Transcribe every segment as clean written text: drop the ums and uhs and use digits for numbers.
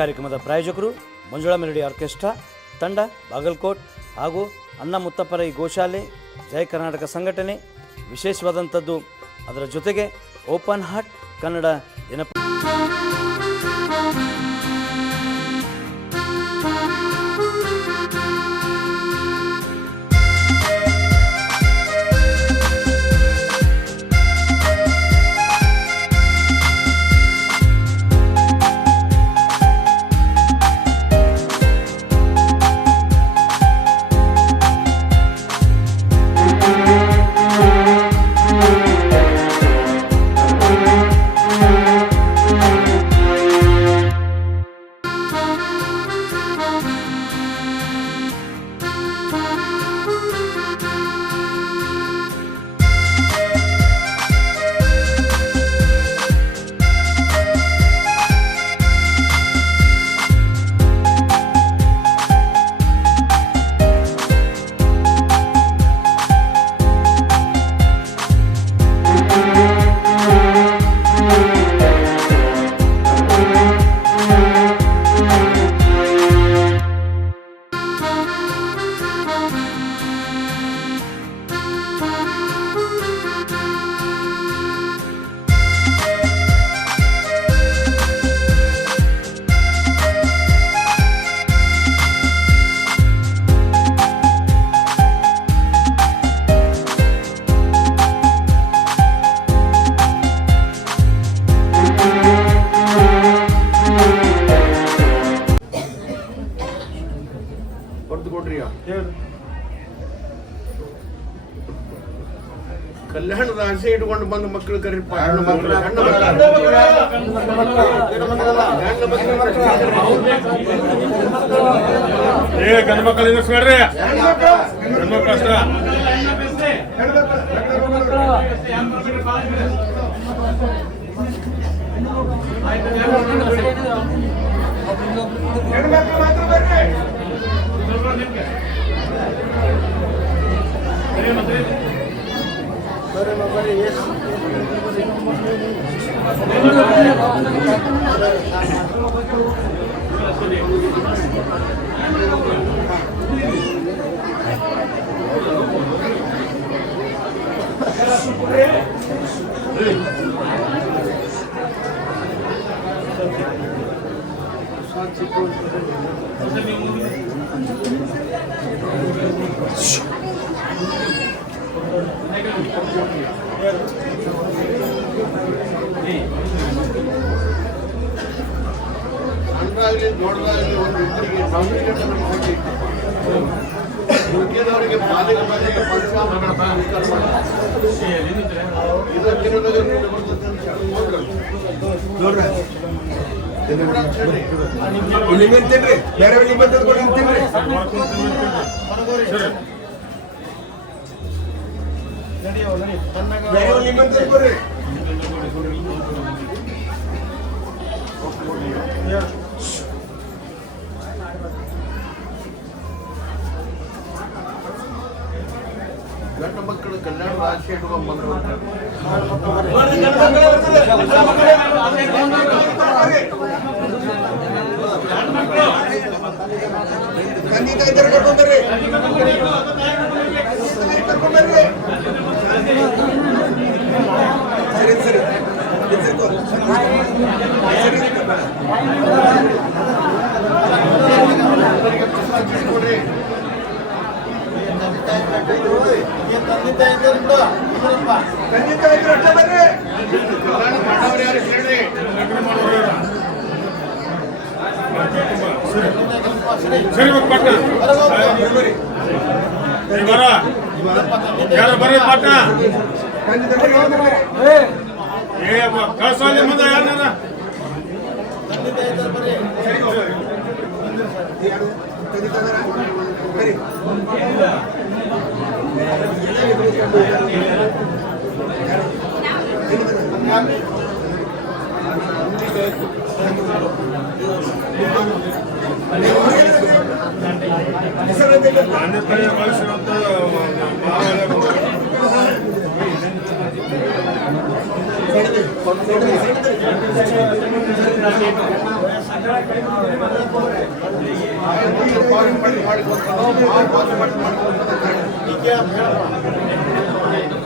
ಕಾರ್ಯಕ್ರಮದ ಪ್ರಾಯೋಜಕರು Manjula melody orchestra ತಂಡ ಬಾಗಲಕೋಟ್ ಹಾಗೂ ಅಣ್ಣ ಮುತ್ತಪ್ಪರ ಈ ಗೋಶಾಲೆ ಜಯ ಕರ್ನಾಟಕ ಸಂಘಟನೆ. ವಿಶೇಷವಾದಂಥದ್ದು ಅದರ ಜೊತೆಗೆ ಓಪನ್ ಹಾರ್ಟ್ ಕನ್ನಡ ದಿನ. ಕಲ್ಯಾಣದ ಆಸೆ ಇಟ್ಕೊಂಡು ಬಂದ ಮಕ್ಕಳು ಕರೀಪ ಹೆಣ್ಣು ಮಕ್ಕಳು ಗಂಡು ಮಕ್ಕಳು ನಿಲ್ಲಿಸ್ಬೇಡ್ರಿ, ಗಂಡು ಮಕ್ಕಳು ಅಷ್ಟ. ಸಣ್ಣದಾಗಲಿ ದೊಡ್ಡದಾಗಲಿ ಒಂದು ಇಬ್ಬರಿಗೆ ಉಳಿದವರಿಗೆ ಪಾಲಿಗೆ ಪಾಲಿಗೆ ಗಂಡು ಮಕ್ಕಳು ಕಲ್ಯಾಣದ ಆಸೆ ಇಡುವ ಮಕ್ಕಳು ಸರಿ ಪಟ್ಟ ಯಾರು ಬರ್ರಿ ಪಟ್ಟ ಕಳ್ಸೋಲ್ಲಿ ಮುಂದೆ ಯಾರ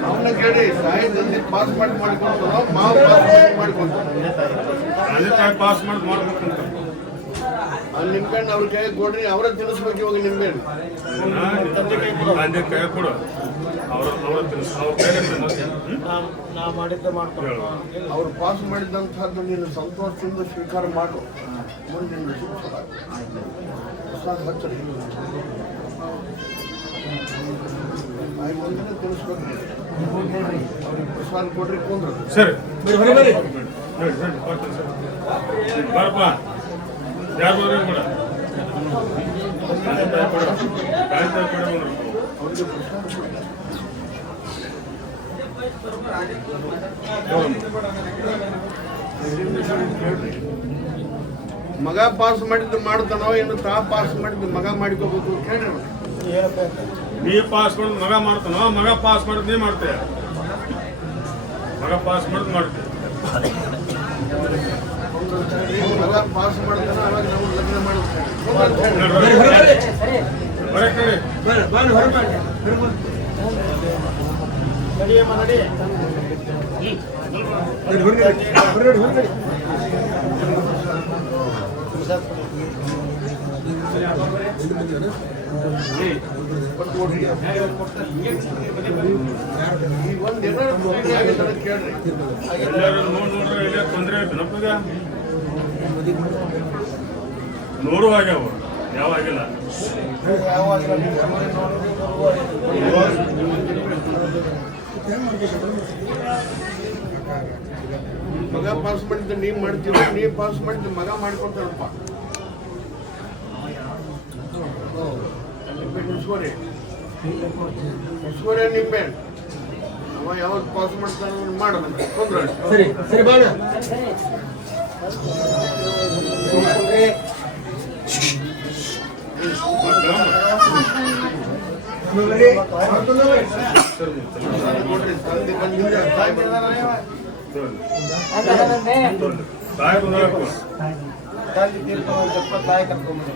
ಅವನ್ನ ಕೇಳಿ ಸಾಯದಲ್ಲಿ ಪಾಸ್ ಮಾಡಿಕೊಂಡ್ರು ಮಾವು ಪಾಸ್ ಮಾಡಿಕೊಂಡ್ರು ತಂದೆ ತಾಯಿ ಪಾಸ್ ಮಾಡಿ ಮಾಡ್ಬೇಕಂತ ಅಲ್ಲಿ ನಿಂಬೆಹಣ್ಣು ಅವ್ರ ಕೈ ಕೊಡ್ರಿ ಅವರೇ ತಿನ್ನಿಸ್ಬೇಕು ಇವಾಗ ನಿಂಬೆಹಣ್ಣು ತಂದೆ ಕೈ ಕೊಡು ಅವ್ರ ತಿನ್ನಿಸ್ ಅವ್ರ ಕೈಲೇ ತಿನ್ನಿಸ್. ನಾ ಮಾಡಿದ್ದೆ ಮಾಡ್ಕೊಂಡು ಅವ್ರು ಪಾಸ್ ಮಾಡಿದಂತಹದ್ದು ನೀನು ಸಂತೋಷದಿಂದ ಸ್ವೀಕಾರ ಮಾಡು ಮುಂದಿನ ಪ್ರಸಾದ ಹಚ್ಚರಿ ಆಯ್ತು ಮುಂದಿನ ತಿನ್ನಿಸ್ಬೇಕು ಅವ್ರಿಗೆ ಪ್ರಸಾದ ಕೊಡ್ರಿ ಕೊಂಡ್ರು ಸರಿ ಬರಪ್ಪ ಯಾರು ಬರ್ರಿ ಕೂಡ ತಂದೆ ತಾಯಿ ಕೊಡು ತಂದೆ ತಾಯಿ ಕೊಡು ಅವ್ರಿಗೆ ಪ್ರಸಾದ ಕೊಡಿ ಮಗ ಪಾಸ್ ಮಾಡಿದ್ದು ಮಾಡ್ತಾನೋ ಏನು ತಾ ಪಾಸ್ ಮಾಡಿದ್ದು ಮಗ ಮಾಡ್ಕೋಬೇಕು ಕೇಳ್ರಿ ಅವ್ರು. ನೀ ಪಾಸ್ ಮಾಡಿದ್ ಮಗ ಮಾಡ್ತಾನೋ ಮಗ ಪಾಸ್ ಮಾಡಿದ್ ನೀ ಮಾಡ್ತೀಯ ಮಗ ಪಾಸ್ ಮಾಡಿದ್ ಮಾಡ್ತೀಯ ಮಗ ಪಾಸ್ ಮಾಡ್ತಾನ ಅವಾಗ ನಾವು ಲಗ್ನ ಮಾಡ್ತಾರೆ ಬರೀ ಕಡೆ ಈಗ ಒಂದ್ ಏನಾದ್ರು ತೊಂದ್ರೆ ಆಗಿದ್ರೆ ಕೇಳ್ರಿ ಎಲ್ಲರೂ ನೋಡ್ರೆ ಇಲ್ಲೇ ತೊಂದರೆ ಆಯ್ತು ನಪ್ಪಗ 100 ಆಗ್ಯಾವ ಯಾವ ಆಗಿಲ್ಲ ಮಗ ಪಾಸ್ ಮಾಡಿದ್ದ ನೀವ್ ಮಾಡ್ತೀವಿ ನೀ ಪಾಸ್ ಮಾಡಿದ್ದು ಮಗ ಮಾಡ್ಕೊತಾರಪ್ಪ ನಿಂಬೆ ಇಸ್ಕೋರಿ ನಿಂಬೆ ಅವ ಯಾವಾಗ ಪಾಸ್ ಮಾಡ್ತಾನ ಮಾಡೋಣ ತೊಂದ್ರೆ ಸರಿ ಸರಿ ಬಾಣ ನೋಡ್ರಿ ತಂದೆ ಬಂದಿದ್ರೆ ತಾಯಿ ಬಂದಿದ್ರೆ ತಾಯಿ ಬಂದಾಗ ತಂದೆ ತೀರ್ಕೊಂಡ್ ತಾಯಿ ಕರ್ಕೊಂಡ್ಬಂದು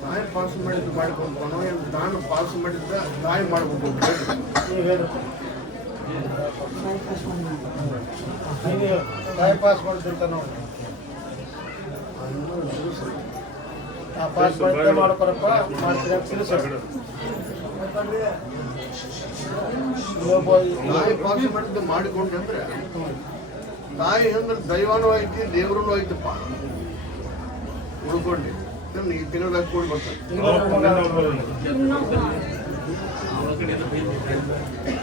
ತಾಯಿ ಪಾಸ್ ಮಾಡಿದ್ದು ಮಾಡ್ಕೊಂತಾನೋ ಏನು ತಾನು ಪಾಸ್ ಮಾಡಿದ್ದ ತಾಯಿ ಮಾಡ್ಬೇಕು ತಾಯಿ ಪಾಸ್ ಮಾಡ್ತಿರ್ತ ನೋಡಿ ಪಾಸ್ ಮಾಡಿದ್ದೆ ಮಾಡ್ಕೊರಪ್ಪ ಮಾಡ್ತೀರ ತಾಯಿ ಪಾಸ್ ಮಾಡಿದ್ದು ಮಾಡಿಕೊಂಡ್ರೆ ತಾಯಿ ಅಂದ್ರೆ ದೈವನೂ ಐತಿ ದೇವ್ರೂ ಐತಪ್ಪ ಉಳ್ಕೊಂಡಿ ಈ ತಿಂಗಳದಾಗ ಕೂಡಿ ಬರ್ತಾರೆ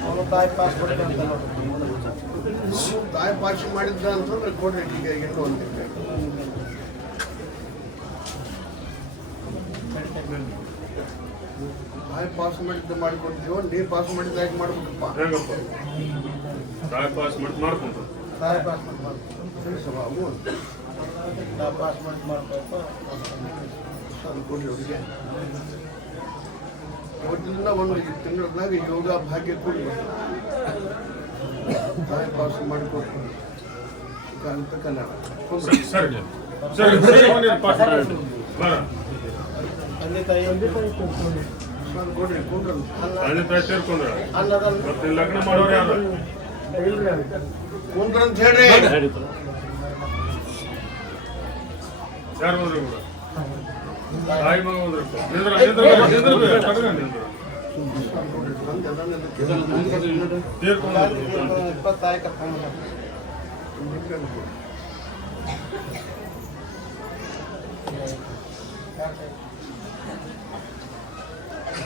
ಅವನು ತಾಯಿ ಪಾಸ್ ಮಾಡಿದ್ದೆ ಅಂತ ತಾಯಿ ಪಾಸ್ ಮಾಡಿದ್ದ ಅಂತಂದ್ರೆ ಕೊಡ್ರಿ ಈಗ ಇನ್ನೂ ಒಂದು ತಾಯಿ ಪಾಸ್ ಮಾಡಿದ್ದ ಮಾಡಿಕೊಡ್ತೀವೋ ನೀ ಪಾಸ್ ಮಾಡಿದ್ದ ಯಾಕೆ ಮಾಡ್ಬೇಕಪ್ಪ ಹೇಗಪ್ಪ ತಾಯಿ ಪಾಸ್ ಮಾಡ್ಕೊಂತ ತಾಯಿ ಪಾಸ್ ಮಾಡಿ ತಿಳಿಸವ ಅವು ಪಾಸ್ ಮಾಡ್ಕೊಪ್ಪ ಅದು ಕೊಡ್ರಿ ಅವರಿಗೆ ಇವತ್ತಿಂದ ಒಂದು ತಿಂಗಳದಾಗ ಯೋಗ ಭಾಗ್ಯ ಕೊಡಿ ತಾಯಿ ಪಾಸ್ ಮಾಡಿಕೊಟ್ಟು ಅಂತ ಕನ್ನಡ ಸರಿ ಸರಿ ಸರಿ ಸರಿ ಪಾಸ್ ಮಾಡಿ ಬರ ತಂದೆ ತಾಯಿ ಅದು ಕೊಡ್ರಿ ಕುಂಡ್ರಲ್ಲ ತಂದೆ ತಾಯಿ ಸೇರ್ಕೊಂಡ್ರ ಅನ್ನದಲ್ಲಿ ಮತ್ತೆ ಲಗ್ನ ಮಾಡೋರು ಯಾರು ಕುಂಡ್ರ ಅಂತ ಹೇಳ್ರಿ ಯಾರು ಬಂದ್ರು ಕೂಡ ತಾಯಿ ಮಗ ಬಂದ್ರಪ್ಪ ನಿಂದ್ರ ನಿಂದ್ರ ತೀರ್ಕೊಂಡು ತಾಯಿ ಕರ್ಕೊಂಡು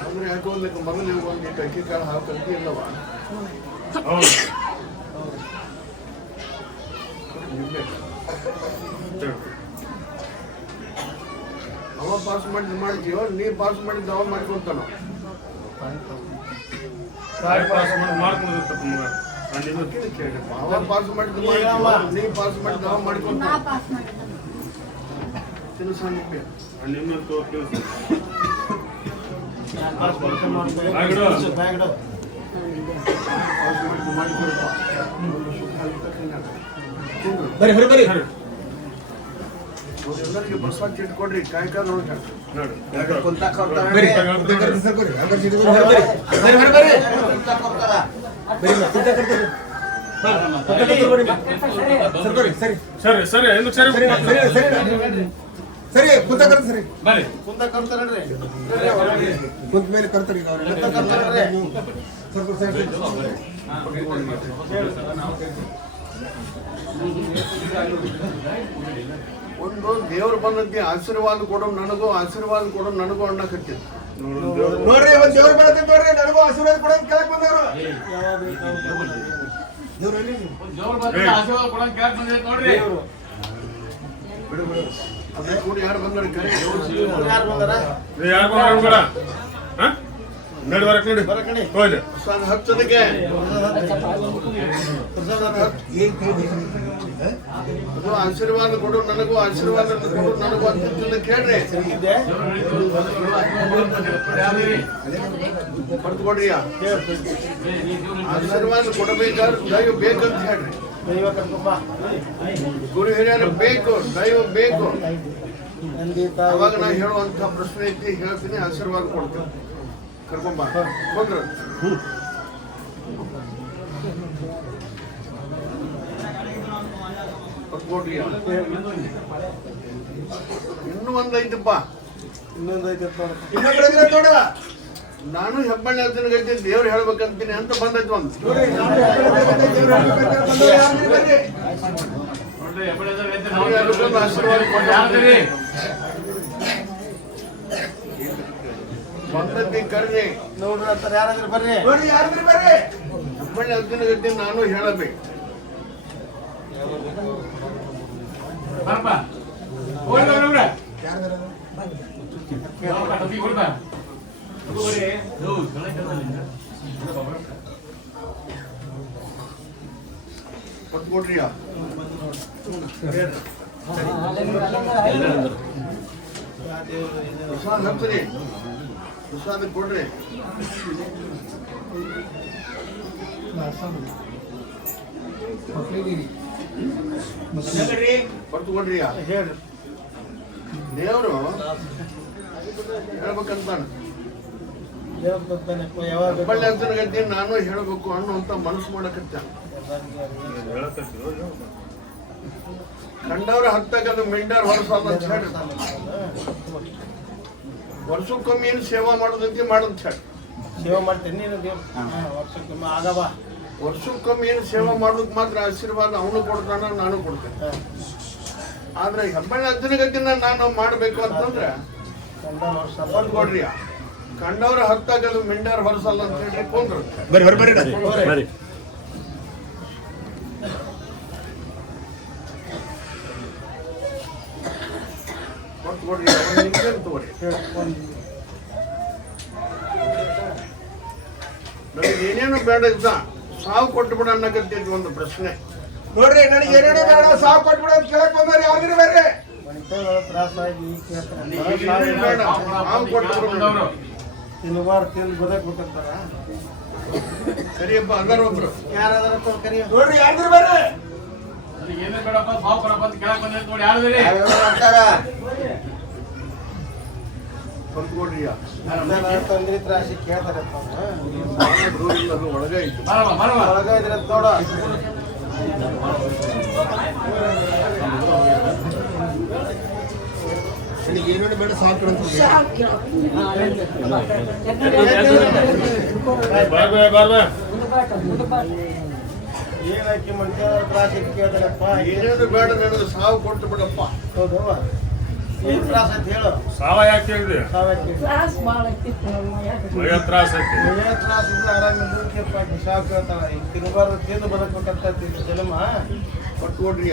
ಅಂದ್ರೆ ಯಾಕೆ ಒಂದು ಮೊದಲು ಒಂದು ಅಕ್ಕಿ ಕಾಳು ಹಾಕಿ ಇಲ್ಲವ ಹೌದು ಅವ ಪಾಸ್ ಮಾಡಿದ್ ಮಾಡ್ತೀವೋ ನೀ ಪಾಸ್ ಮಾಡಿದ್ದು ಅವ ಮಾಡ್ಕೊಂತಾನ ತಾಯಿ ಪಾಸ್ ಮಾಡಿ ಮಾಡ್ಕೊಂಡಿರ್ತಪ್ಪ ಮಗ ಕೇಳ್ರಿ ಅವ ಪಾಸ್ ಮಾಡಿದ್ದು ನೀ ಪಾಸ್ ಮಾಡಿದ್ದು ಅವ ಮಾಡ್ಕೊಂತ ತಿನ್ನಿಸ್ಬೇಕು ನಿಮ್ಮನ್ನ ತೋರ್ತೀವಿ ಪಾಸ್ ಮಾಡಿದ್ದು ಮಾಡಿಕೊಡಪ್ಪ ಎಲ್ಲರಿಗೆ ಪ್ರಸಾದ ಚೀಟ್ ಕೊಡ್ರಿ ಕಾಯ್ಕ ನೋಡ್ರಿ ಸರಿ ಸರಿ ಎಂದು ಸರಿ ಸರಿ ಕುಂತ ಕರ್ತ ಸರಿ ಬರ್ರಿ ಕುಂತ ಕರ್ತಾರಲ್ರಿ ಕುಂತ ಮೇಲೆ ಕರ್ತಾರೆ ಈಗ ಸ್ವಲ್ಪ ಸರಿ ಒಂದು ದೇವ್ರು ಬಂದದ್ದಿ ಆಶೀರ್ವಾದ ಕೊಡೋ ನನಗೂ ಅನ್ನಕತ್ತಿ ನೋಡ್ರಿ ಒಂದ್ ದೇವ್ರ ಬರತ್ತೆ ನೋಡ್ರಿ ನನಗೂ ಆಶೀರ್ವಾದ ಕೊಡೋದು ಕೇಳಕ್ ಬಂದವರು ಅದೇ ಕೂಡ ಯಾರು ಬಂದಾರ ಕರೆ ಯಾರು ಬಂದ್ರ ನೋಡಿ ಬರಕ್ ನೋಡಿ ಹೋಯ್ಲಿ ಪ್ರಸಾದ ಹಚ್ಚದಕ್ಕೆ ಅದು ಆಶೀರ್ವಾದ ಕೊಡು ನನಗೂ ಅಂತ ಕೇಳ್ರಿ ಕೊಡ್ರಿ ಆಶೀರ್ವಾದ ಕೊಡಬೇಕಾದ್ರೆ ದೈವ ಬೇಕಂತ ಹೇಳ್ರಿ ಗುರು ಹಿರಿಯರು ಬೇಕು ದೈವ ಬೇಕು ಅವಾಗ ನಾ ಹೇಳುವಂತ ಪ್ರಶ್ನೆ ಐತಿ ಹೇಳ್ತೀನಿ ಆಶೀರ್ವಾದ ಕೊಡ್ತೀನಿ ಕರ್ಕೊಂಬ ಬಂದ್ರ ಕೊಡ್ರಿ ಇನ್ನೂ ಒಂದೈತಪ್ಪ ನೋಡ ನಾನು ಹೆಬ್ಬಳ್ಳಿ ಅರ್ಜುನ ಗೈತಿ ದೇವ್ರು ಹೇಳ್ಬೇಕಂತೀನಿ ಅಂತ ಬಂದೈತಿ ಒಂದು ಆಶೀರ್ವಾದ ಬಂದೈತಿ ಕರ್ರಿ ನೋಡ್ರಿ ಯಾರಾದ್ರೂ ಬರ್ರಿ ನೋಡಿ ಯಾರಾದ್ರೂ ಬರ್ರಿ ಹೆಬ್ಬಳ್ಳಿ ಅರ್ಜುನ ಗೈತಿ ನಾನು ಹೇಳಬೇಕು ಕೊಟ್ಕೊಡ್ರಿ ಪ್ರಸಾದ ಹಚ್ಚ್ರಿ ಪ್ರಸಾದ ಕೊಡ್ರಿ ಕೊಟ್ಕೊಡ್ರಿ ಹೇಳ್ರಿ ದೇವರು ಹೇಳ್ಬೇಕಂತಾನ ಹೆಬ್ಬಳ್ಳಿ ಅರ್ಜುನ ಗದ್ದೆ ನಾನು ಹೇಳ್ಬೇಕು ಅನ್ನುವಂತ ಮನಸ್ಸು ಮಾಡಕತ್ತ ಕಂಡವ್ರ ಹತ್ತಾಗದು ಮಿಂಡರ್ ಹೊರಸಲ್ಲ ಅಂತ ಹೇಳಿ ವರ್ಷಕ್ಕೊಮ್ಮೆ ಏನು ಸೇವಾ ಮಾಡೋದಂತೆ ಮಾಡೋದು ಹೇಳಿ ಸೇವೆ ಮಾಡ್ತೇನೆ ನೀನು ವರ್ಷಕ್ಕೊಮ್ಮೆ ಆಗವ ವರ್ಷಕ್ಕೊಮ್ಮೆ ಏನು ಸೇವಾ ಮಾಡೋದಕ್ಕೆ ಮಾತ್ರ ಆಶೀರ್ವಾದ ಅವನು ಕೊಡ್ತಾನ ನಾನು ಕೊಡ್ತೇನೆ ಆದ್ರೆ ಹೆಬ್ಬಳ್ಳಿ ಅರ್ಜುನ ಗದ್ದಿನ ನಾನು ಮಾಡ್ಬೇಕು ಅಂತಂದ್ರೆ ಕೊಡ್ರಿ ಕಂಡವ್ರ ಹತ್ತಾಗದು ಮಿಂಡರ್ ಹೊರಸಲ್ಲ ಅಂತ ಹೇಳಿ ಕೊಂಡ್ರು ಬರ್ರಿ ಕೊಡ್ರಿ ತಗೋರಿ ನನಗೆ ಏನೇನು ಬೇಡ ಇದ್ದ ಸಾವು ಕೊಟ್ಟು ಬಿಡ ಅನ್ನಕತ್ತೈತಿ ಒಂದು ಪ್ರಶ್ನೆ ನೋಡ್ರಿ ನನಗೆ ಏನೇನೋ ಬೇಡ ಸಾವು ಕೊಟ್ಬಿಡ ಅಂತ ಕೇಳಕ್ ಬಂದಾರ ಯಾವ್ದಿರ ಬರ್ರಿ ತ್ರಾಸಾಗಿ ಏನೇನು ಬೇಡ ಸಾವು ಕೊಟ್ಟು ಬಿಡು ತಿನ್ಬಾರ್ದು ತಿಂದು ಬದುಕ್ಬೇಕಂತಾರ ಸರಿಯಪ್ಪ ಅದಾರ ಒಬ್ರು ಯಾರಾದ್ರೂ ಕರಿ ನೋಡ್ರಿ ಯಾವ್ದಿರ ಬರ್ರಿ ಏನೇ ಬೇಡಪ್ಪ ಸಾವು ಕೊಡಪ್ಪ ಅಂತ ಕೇಳಕ್ ಬಂದಿತ್ತು ನೋಡಿ ಯಾರು ಕೊಡ್ರಿ ತಂದ್ರಿ ತ್ರಾಸಿ ಕೇಳ್ತಾರಪ್ಪ ಒಳಗ ಐತಿ ಒಳಗ ಇದ್ರೆ ನೋಡ ನನಗೆ ಏನೇನೋ ಬೇಡ ಸಾವು ಕೊಡು ಅಂತ ಏನಕ್ಕೆ ಮನುಷ್ಯ ತ್ರಾಸಿ ಕೇಳ್ತಾರಪ್ಪ ಏನೇನು ಬೇಡ ನನಗೆ ಸಾವು ಕೊಟ್ಟು ಬಿಡಪ್ಪ ಹೌದವ ಏನ್ ತ್ರಾಸ ಅಂತ ಹೇಳು ಸಾವ ಯಾಕೆ ಹೇಳಿದೆ ಮೈಯ ತ್ರಾಸ ಐತಿ ಏನ್ ತ್ರಾಸ ಇದ್ರೆ ಆರಾಮಿದ್ದು ಸಾವು ಕೇಳ್ತಾಳ ಈಗ ತಿನ್ಬಾರ್ದು ತಿಂದು ಬದುಕ್ಬೇಕಂತ ಜನ್ಮ ಕೊಡ್ರಿ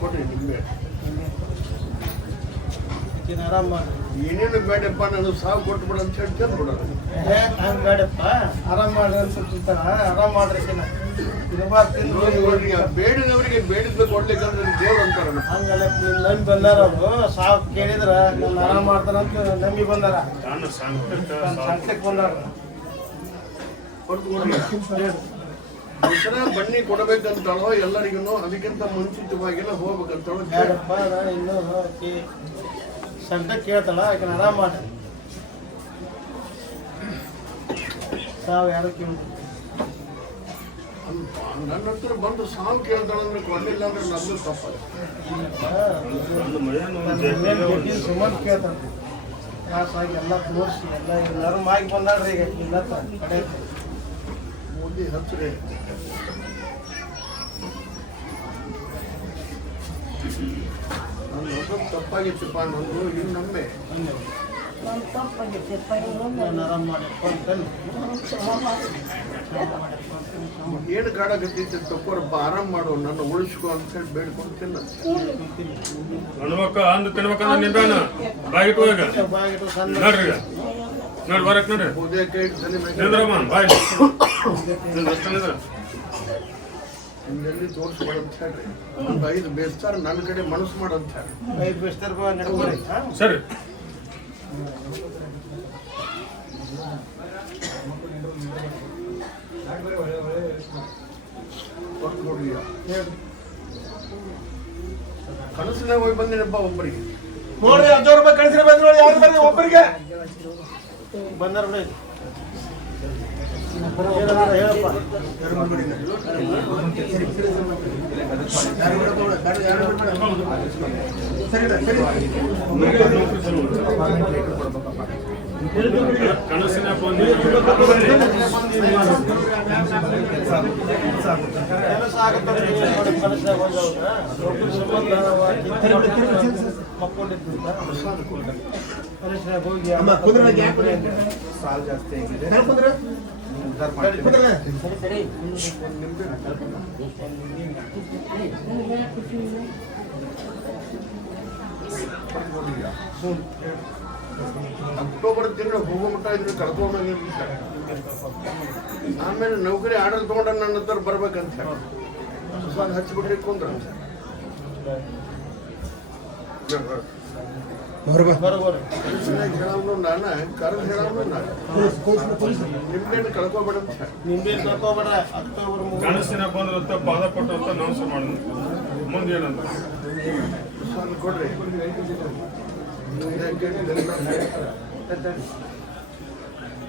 ಕೊಡ್ರಿ ನಿಂಬೆ ನೀನು ಆರಾಮ್ ಮಾಡಿ. ಏನೇನು ಬೇಡಪ್ಪ ನಾನು ಸಾವು ಕೊಟ್ಬಿಡ ಅಂತ ಹೇಳಿ ತಂದು ಬಿಡೋದು. ಹಂಗೆ ಬೇಡಪ್ಪ, ಆರಾಮ್ ಮಾಡ್ರಿ ಅನ್ಸುತ್ತ, ಆರಾಮ್ ಮಾಡ್ರಿ ನೋಡ್ರಿ, ಬೇಡಿದವರಿಗೆ ಬೇಡಿದ್ಲು ಕೊಡ್ಲಿಕ್ಕಂದ್ರೆ ದೇವ್ರು ಅಂತಾರ. ಹಂಗಲ್ಲ, ನೀನು ನಂಬಿ ಬಂದಾರ ಅವರು, ಸಾವು ಕೇಳಿದ್ರ ನಾನು ಆರಾಮ್ ಮಾಡ್ತಾರಂತ ನಂಬಿ ಬಂದಾರ, ಸಂಕಟಕ್ಕೆ ಬಂದಾರ. ದಸರಾ ಬನ್ನಿ ಕೊಡಬೇಕಂತಾಳೋ ಎಲ್ಲರಿಗೂ, ಅದಕ್ಕಿಂತ ಮುಂಚಿತವಾಗಿಲ್ಲ ಹೋಗ್ಬೇಕಂತಾಳೋ. ಬೇಡಪ್ಪ, ನಾನು ಇನ್ನೂ ಸಂಕಟ ಕೇಳ್ತಾಳ, ಆಕೆ ಆರಾಮ್ ಮಾಡ್ರಿ. ಸಾವು ಯಾರು ಕೇಳಿದ್ರು ನನ್ನ ಹತ್ರ ಬಂದು ಸಾವು ಕೇಳ್ತಾಳೆ, ಕೊಡ್ಲಿಲ್ಲ ಅಂದ್ರೆ ನಮ್ದು ತಪ್ಪಲ್ಲ. ಸುಮಾರು ಕೇಳ್ತಾರ, ತ್ರಾಸಾಗಿ ಎಲ್ಲ ತೋರಿಸಿ ಎಲ್ಲ ಎಲ್ಲರೂ ಆಗಿ ಬಂದಾಡ್ರಿ. ಈಗ ಇಲ್ಲ ಕಡೆ ಮೋದಿ ಹಚ್ಚಿದೆ. ನನ್ನ ತಪ್ಪಾಗಿತ್ತಪ್ಪ, ನಂದು ಇನ್ನೊಮ್ಮೆ ನಾನು ಆರಾಮ್ ಮಾಡಪ್ಪ ಅಂತಂದು ಏನು ಗಾಡಾಗತ್ತೈತೆ ತಕ್ಕೋರಪ್ಪ, ಆರಾಮ್ ಮಾಡು, ನನ್ನ ಉಳಿಸ್ಕೊ ಅಂತ ಹೇಳಿ ಬೇಡ್ಕೊಂಡು ತಿನ್ನ. ಅನ್ಬೇಕ ಅಂದು ತಿನ್ಬೇಕಂದ್ರೆ ನಿಂಬೆನ ಬಾಯಿಟ್ಟು ಹೋಗ ಬಾಗಿಟ್ಟು ಸಣ್ಣ ನೋಡ್ರಿ ಈಗ ನೋಡಿ ಬರಕ್ ನೋಡ್ರಿ ಬೂದಿಯ ಕೈ ತಲೆ ಮೇಲೆ ನಿಂದ್ರಮ್ಮ ಬಾಯಿ ನಿಂದ್ರ ಹಿಂಗೆಲ್ಲಿ ತೋರಿಸ್ಬೇಡಂತ ಹೇಳ್ರಿ. ಒಂದು 5 ಬೇಸ್ತಾರ ನನ್ನ ಕಡೆ ಮನಸ್ಸು ಮಾಡಂತ ಹೇಳಿ. 5 ಬೆಸ್ತರ ನಡ್ಕೊರಿ. ಸರಿ ಕೊಟ್ಟು ನೋಡ್ರಿ. ಕನಸಿನಾಗ ಹೋಗಿ ಬಂದಿನಪ್ಪ ಒಬ್ಬರಿಗೆ. ನೋಡ್ರಿ 1000 ರೂಪಾಯಿ ಕಳಿಸಿರ ಬಂದ್ ನೋಡಿ, ಯಾರು ಬರ್ರಿ ಒಬ್ಬರಿಗೆ ಬಂದಾರ ಬಿಡಿ, ಹೇಳಪ್ಪ. ಕನಸಿನ ಕೆಲಸ ಆಗುತ್ತದೆ, ಕನಸಿನಾಗ ಹೋದವ್ರ ಒಬ್ಬರು ಸಂಬಂಧ ಮಕ್ಕೊಂಡಿದ್ದು ಕನಸಿನಾಗ ಹೋಗಿ ಸಾಲ್ ಜಾಸ್ತಿ ಆಗಿದೆ. ಅಕ್ಟೋಬರ್ ತಿಂಗಳು ಹೋಗೋ ಮಟ್ಟ ಇದ್ರೆ ಕರ್ಕೊಂಡೋಗಿರ್ಲಿಲ್ಲ. ಆಮೇಲೆ ನೌಕರಿ ಆರ್ಡರ್ ತಗೊಂಡ ನನ್ನ ಹತ್ರ ಬರ್ಬೇಕಂತ ಹೇಳಿ ಹಚ್ಚಿಬಿಟ್ರಿ ಕುಂದ್ರ ಹೇಳೋನು ನಾನು, ಕರೆದು ಹೇಳೋನು ನಾನು. ನಿಮ್ಗೇನು ಕಳ್ಕೊಬೇಡ ಅಂತ ಹೇಳಿ. ನಿಂಬೆ ಕಳ್ಕೊಬೇಡ. ಅಕ್ಟೋಬರ್ ಕನಸಿನ ಬಂದ್ರಂತ ಪಾದ ಕೊಟ್ಟು ಅಂತ ಅನೌನ್ಸ್ ಮಾಡೋದು. ಮುಂದೆ ಏನಂತ ಕೊಡ್ರಿ.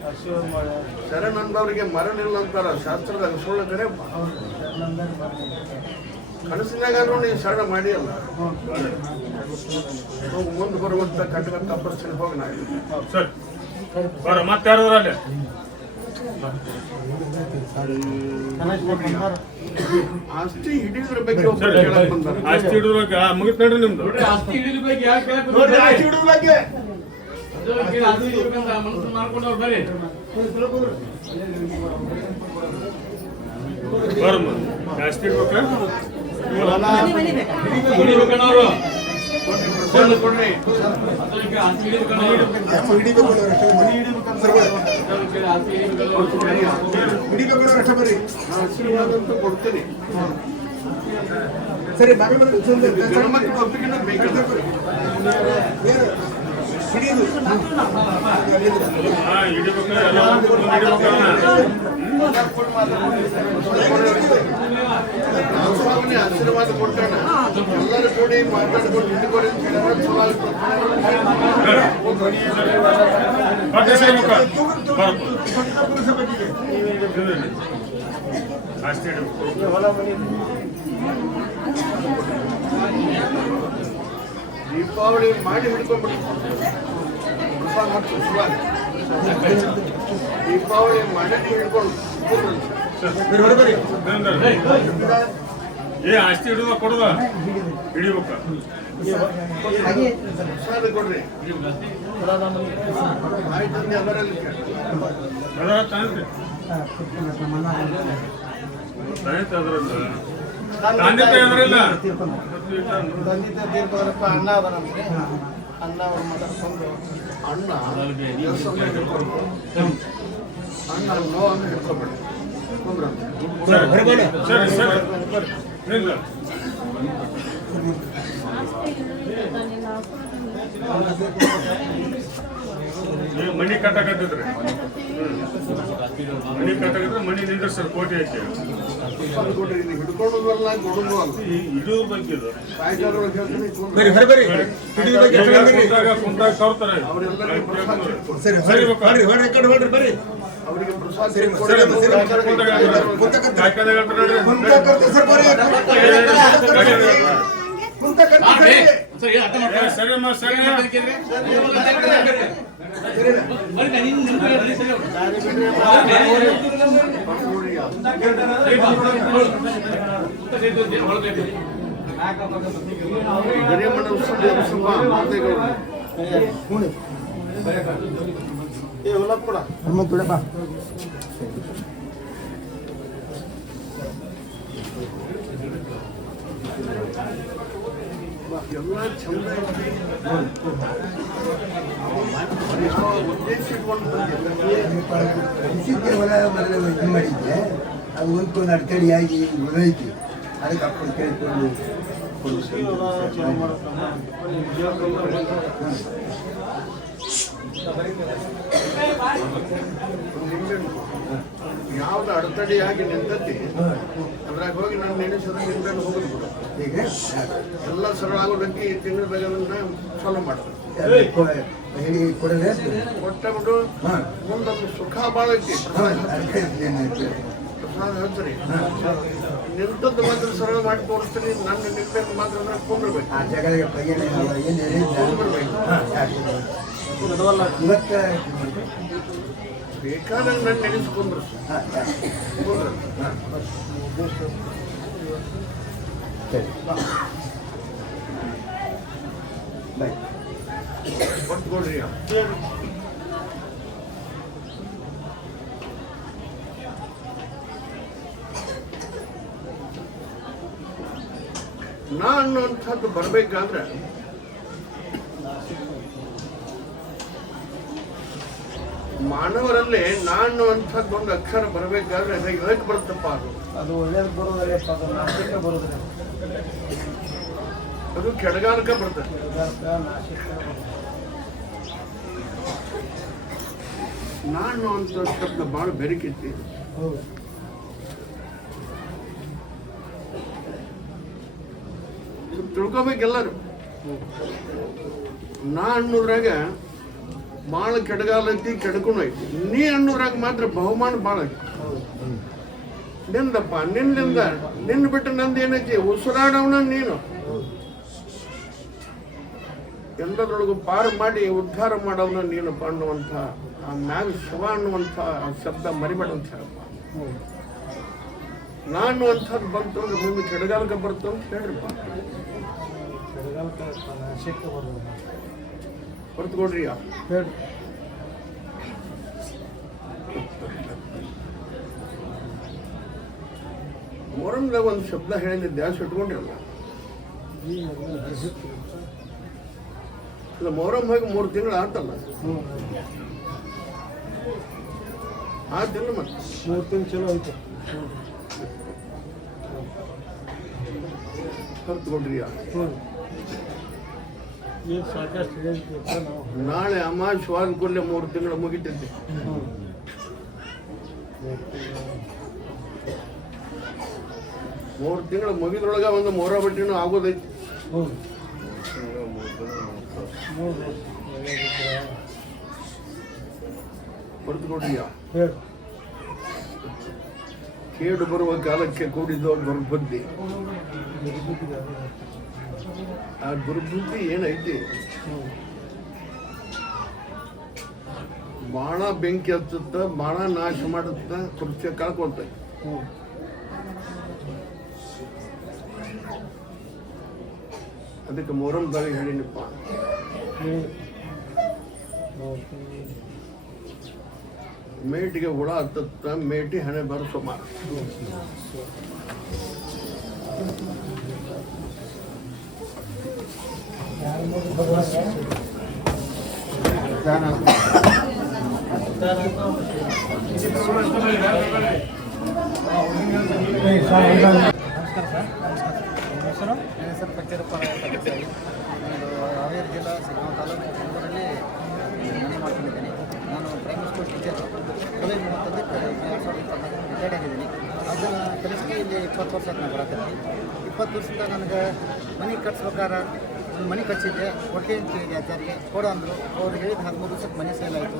ಆಶೀರ್ವಾದ ಮಾಡಿ. ಶರಣ್ ಅಂದವ್ರಿಗೆ ಮರಣ ಇಲ್ಲ ಅಂತಾರ ಶಾಸ್ತ್ರದಾಗ, ಸುಳ್ಳು ಕರೆ. ಕನಸಿನಾಗಾದ್ರೂ ನೀವು ಶರಣ ಮಾಡಿ ಅಲ್ಲ, ಹೋಗಿ ಮುಂದೆ ಬರುವಂತ ಕಟ್ಟಕ ತಪಸ್ಸಿನ ಹೋಗಿ ನಾವು. ಸರಿ ಬರ ಮತ್ತೆ ಯಾರು ಅಲ್ಲಿ ಆಸ್ತಿ ಹಿಡಿದ್ರ ಬಗ್ಗೆ ಒಬ್ಬರು ಕೇಳಕ್ ಬಂದಾರ. ಆಸ್ತಿ ಹಿಡಿದ್ರಾಗ ಮುಗಿತ್ ನೋಡ್ರಿ ನಿಮ್ದು. ಆಸ್ತಿ ಹಿಡಿದ ಬಗ್ಗೆ ಬರಮ್ಮ ಆಸ್ತಿ ಹಿಡ್ಬೇಕ ಕೊಡ್ರಿ. ಆಶೀರ್ವಾದ ಅಂತ ಕೊಡ್ತೀನಿ. ಸರಿ ಗಣಮಕ್ಕಳ ಒಪ್ಪಿಗೆನ ಬೇಕಲ್ಲ. ಹಿಡಿಬೇಕ ಎಲ್ಲ ಹಿಡಿಬೇಕ. ನಾಲ್ಕು ಆಶೀರ್ವಾದ ಕೊಟ್ಟಾನ, ಎಲ್ಲರೂ ಕೂಡಿ ಮಾತಾಡ್ಕೊಂಡು ಹಿಡ್ಕೊಡಿ ಅಂತ ಹೇಳಿದ್ರೆ ಚಲೋ ಆಗ್ತದೆ. ಆಸ್ತಿ ಹಿಡಿಬೇಕು. ಹೊಲ ಮನೆ ದೀಪಾವಳಿ ಮಾಡಿ ಹಿಡ್ಕೊಂಡ್ಬಿಡಿ. ದೀಪಾವಳಿ ಮಾಡಿ ಹಿಡ್ಕೊಂಡು ಏ ಆಸ್ತಿ ಹಿಡಿದ ಕೊಡುದ ಹಿಡಿಬೇಕ. ಪ್ರಸಾದ ಕೊಡ್ರಿ. ಆಯ್ತು ಅದರಲ್ಲಿ ಅದರ ತಾಂತ್ರಿ ತಾಯ್ತ ಅದ್ರಲ್ಲ ತಂದೆ ತಾಯಿ ಅದ್ರಲ್ಲ ತಂದೆ ತೀರ್ಕೊಂಡ್ರಪ್ಪ, ಅಣ್ಣ ಅದ ನಮ್ಗೆ. ಅಣ್ಣ ಅವ್ರ ಮಾತಾಡ್ಕೊಂಡು ಅಣ್ಣ ಕೆಲಸ ಹಿಡ್ಕೊಂಡು ಅಣ್ಣ ನೋ ಅಂತ ಹಿಡ್ಕೊಬೇಡಿ ಕುಂದ್ರಂತೆ. ಸರಿ ಸರಿ ನಿಲ್ಲ. ನೀವು ಮಣಿ ಕಟ್ಟಕತ್ತಿದ್ರಿ, ಮಣಿ ಕಟ್ಟಕತ್ತಿದ್ರೆ ಮಣಿ ನಿಂದ್ರಿಸ್ತಾರೆ ಕೋಟಿ ಹಾಕಿ. ಅದು ಕೊಡ್ರಿ, ಇದು ಹಿಡ್ಕೊಳ್ಳೋದು ಅಲ್ಲ ಕೊಡೋದು ಅಲ್ಲ. ಇದು ಬಗ್ಗೆ ಇದು ಸಾಯ್ಕಾದ್ರು ಹೇಳ್ತೀನಿ ಬರ್ರಿ ಬರ್ರಿ ಕುಂತಾಗ ತರ್ತಾರೆ. ಅವರೆಲ್ಲರಿಗೂ ಪ್ರಸಾದ ಕೊಡ್ರಿ. ಸರಿ ಸರಿ ಹೊಡ್ರಿ ಹೊಡ್ರಿ ಕಡೆ ಹೊಡ್ರಿ ಬರ್ರಿ ಅವರಿಗೆ ಪ್ರಸಾದ ಸರಿ, ಕೊಡ್ರಿ. ಸರಿ, ಸರಿ. ಕಾಯ್ಕಂದಾಗ ಹೇಳ್ತಾರೆ ನೋಡ್ರಿ. ಕುಂತಕರ್ತ ಸರ್ ಬರ್ರಿ ಕುಂತಕರ್ತ ಸರಿ ಸರಿ ಅಮ್ಮ ಸರಿ. ಗರಿಯಮ್ಮನ ಉತ್ಸವ ಉತ್ಸವ ಮಾತೆಗಳು ಏ ಹೊಲಕ್ ಕೊಡ ಹನುಮಂತುಡಪ್ಪ ಎಲ್ಲ ಚಂದ ಐತಿ. ಯಾವ ಉದ್ದೇಶ ಇಟ್ಕೊಂಡು ಬಿಸಿಗೆ ಹೊಲ ಮೊದಲು ಇದು ಮಾಡಿದ್ದೆ ಅದು ಒಂದ್ಕೊಂಡು ಅಡ್ಕಡಿಯಾಗಿ ಉಳಿದೈತಿ ಅದಕ್ಕೆ ಅಪ್ಪನ ಕೇಳಿಕೊಂಡು ಚಲೋ ಮಾಡುತ್ತಮ್ಮ ಯಾವ್ದು ಅಡೆತಡೆಯಾಗಿ ನಿಂತತಿ ಅದ್ರಾಗ ಹೋಗಿ ನಾನು ನೆನೆಸೋದು ನಿಂತಲ್ಲಿ ಹೋಗುದು ಬಿಡು. ಈಗ ಎಲ್ಲ ಸರಳ ಆಗೋದಕ್ಕೆ ಈ ತಿಂಗಳ ಅದನ್ನ ಚಲೋ ಮಾಡೋದು ಹೇಳಿ ಕೊಡದೆ ಕೊಟ್ಟ ಬಿಡು. ಹಾಂ ಮುಂದೊಂದು ಸುಖ ಭಾಳ ಐತಿ. ಏನಾಯ್ತು ಪ್ರಸಾದ ಹೇಳ್ತೀನಿ ನಿಂತದ್ದು ಮಾತ್ರ ಸರಳ ಮಾಡಿ ತೋರಿಸ್ತೀನಿ. ನನ್ನ ನಿಂತದ್ದು ಮಾತ್ರ ಅಂದ್ರೆ ಕುಂದ್ರಬೇಕು. ಆ ಜಗಳ ಪೈಯನ ಏನು ಹೇಳಿದ್ದ ಹಾಂ ಸಾಕು ಇವತ್ತು ಬೇಕಾದಾಗ ನನ್ನ ನೆನೆಸ್ಕೊಂಡ್ರು ಹಾಂ ಕುಂದ್ರ. ಸರಿ ಬಾಯ್ ಕೊಟ್ಕೊಡ್ರಿ. ನಾ ಅನ್ನುವಂಥದ್ದು ಬರ್ಬೇಕಾದ್ರೆ ಮಾನವರಲ್ಲಿ ನಾ ಅನ್ನುವಂಥದ್ದು ಒಂದು ಅಕ್ಷರ ಬರ್ಬೇಕಾದ್ರೆ ಅದು ಇದಕ್ಕೆ ಬರುತ್ತಪ್ಪ. ಅದು ಒಳ್ಳೇದು ಬರೋದಲ್ಲಪ್ಪ, ಅದು ನಾಶಕ್ಕೆ ಬರೋದಿಲ್ಲ. ಅದು ಕೆಳಗಾಲಕ್ಕೆ ಬರ್ತದೆ. ನಾಶಕ್ಕೆ ನಾನು ಅಂತ ಶಬ್ದ ಭಾಳ ಬೆರಕಿತ್ತು. ಹೌದು ತಿಳ್ಕೊಬೇಕೆಲ್ಲರೂ. ನಾ ಅನ್ನೋದ್ರಾಗ ಭಾಳ ಕೆಡಗಾಲ ಐತಿ, ಕೆಡ್ಕೊಂಡು ಐತಿ. ನೀ ಅನ್ನೋದ್ರಾಗ ಮಾತ್ರ ಬಹುಮಾನ ಭಾಳ ಐತಿ. ನಿಂದಪ್ಪ ನಿನ್ನಿಂದ ನಿನ್ನ ಬಿಟ್ಟು ನಂದು ಏನೈತಿ? ಉಸಿರಾಡವನ ನೀನು. ಎಲ್ಲದರೊಳಗೂ ಪಾರು ಮಾಡಿ ಉದ್ಧಾರ ಮಾಡೋವನ್ನ ನೀನಪ್ಪ ಅನ್ನುವಂಥ ಆ ಮ್ಯಾಗ ಶಿವ ಅನ್ನುವಂಥ ಆ ಶಬ್ದ ಮರಿಬೇಡ ಅಂತ ಹೇಳಪ್ಪ. ನಾ ಅನ್ನುವಂಥದ್ದು ಬಂತು ಅಂದ್ರೆ ಮುಂದೆ ಕೆಡಗಾಲಕ್ಕೆ ಬರ್ತು ಅಂತ ಹೇಳ್ರಿಪ್ಪ. ಚಳಿಗಾಲಕ್ಕೆ ನಾಶಕ್ಕೆ ಬರೋದಿಲ್ಲ. ಹೊರತುಕೊಡ್ರಿ. ಹೇಳಿ ಮೊಹರಂದಾಗ ಒಂದು ಶಬ್ದ ಹೇಳಿದ್ದೆ, ದ್ಯಾಸ ಇಟ್ಕೊಂಡಿರಲ್ಲ. ಇಲ್ಲ ಮೊಹರಂ ಹೋಗಿ 3 ತಿಂಗಳು ಆತಲ್ಲ, ಆತಿಲ್ಲ ಮತ್ತೆ 3 ತಿಂಗಳು ಚಲೋ ಐತೆ. ಹೊರತುಕೊಡ್ರಿ. ಈಗ ಸಾಕಷ್ಟು ಹೇಳಿದ್ವಿ ನಾವು. ನಾಳೆ ಅಮಾವಾಸ್ಯವಾದ ಕೂಡಲೇ 3 ತಿಂಗಳು ಮುಗಿತೈತಿ. 3 ತಿಂಗಳು ಮುಗಿದ್ರೊಳಗ ಒಂದು ಮೊಹರ ಬಟ್ಟಿನೂ ಆಗೋದೈತಿ. ಹೌದು ಹೊರತುಕೊಡ್ರಿ. ಹೇಳಿ ಕೇಡು ಬರುವ ಕಾಲಕ್ಕೆ ಕೂಡಿದ ದುರ್ಬುದ್ಧಿ. ಆ ದುರ್ಬುದ್ಧಿ ಏನೈತಿ, ಬಾಣ ಬೆಂಕಿ ಹಚ್ಚುತ್ತ, ಬಾಣ ನಾಶ ಮಾಡುತ್ತ, ಕೃತ್ಯ ಕಳ್ಕೊಳ್ತೈತಿ. ಅದಕ್ಕೆ ಮೊಹರಂದಾಗ ಹೇಳಿನಪ್ಪ, ಮೇಟಿಗೆ ಹುಳ ಹತ್ತತ್ತ, ಮೇಟಿ ಹಣೆ ಬರ ಸುಮಾರ. ನನ್ನ ಹೆಸರು ಪಚ್ಚರಪ್ಪ ಪಟ್ಟಸಾಯಿ. ನಾನು ಹಾವೇರಿ ಜಿಲ್ಲಾ ಸಿಗ್ಗಾಂವ್ ತಾಲೂಕು ಕುಂದೂರಲ್ಲಿ ಮನೆ ಮಾಡ್ಕೊಂಡಿದ್ದೀನಿ. ನಾನು ಪ್ರೈಮರಿ ಸ್ಕೂಲ್ ಟೀಚರ್. ಕಾಲೇಜ್ 31ಕ್ಕೆ 2024 ರಿಟೈರ್ಡ್ ಆಗಿದ್ದೀನಿ. ಅದನ್ನು ಕಲಿಸಿ ಇಲ್ಲಿ 20 ವರ್ಷ ನಾನು ಬರತ್ತೀನಿ. 20 ವರ್ಷದಿಂದ ನನಗೆ ಮನೆ ಕಟ್ಸ್ಬೇಕಾದ್ರೆ ಒಂದು ಮನೆ ಕಟ್ಸಿದ್ದೆ. ಕೊಟ್ಟೆ ಅಂತ ಹೇಳಿ ಆಚಾರಿಗೆ ಕೊಡು ಅಂದರು. ಅವ್ರು ಹೇಳಿದ 13 ದಿವಸಕ್ಕೆ ಮನೆ ಸೇಲ್ ಆಯಿತು.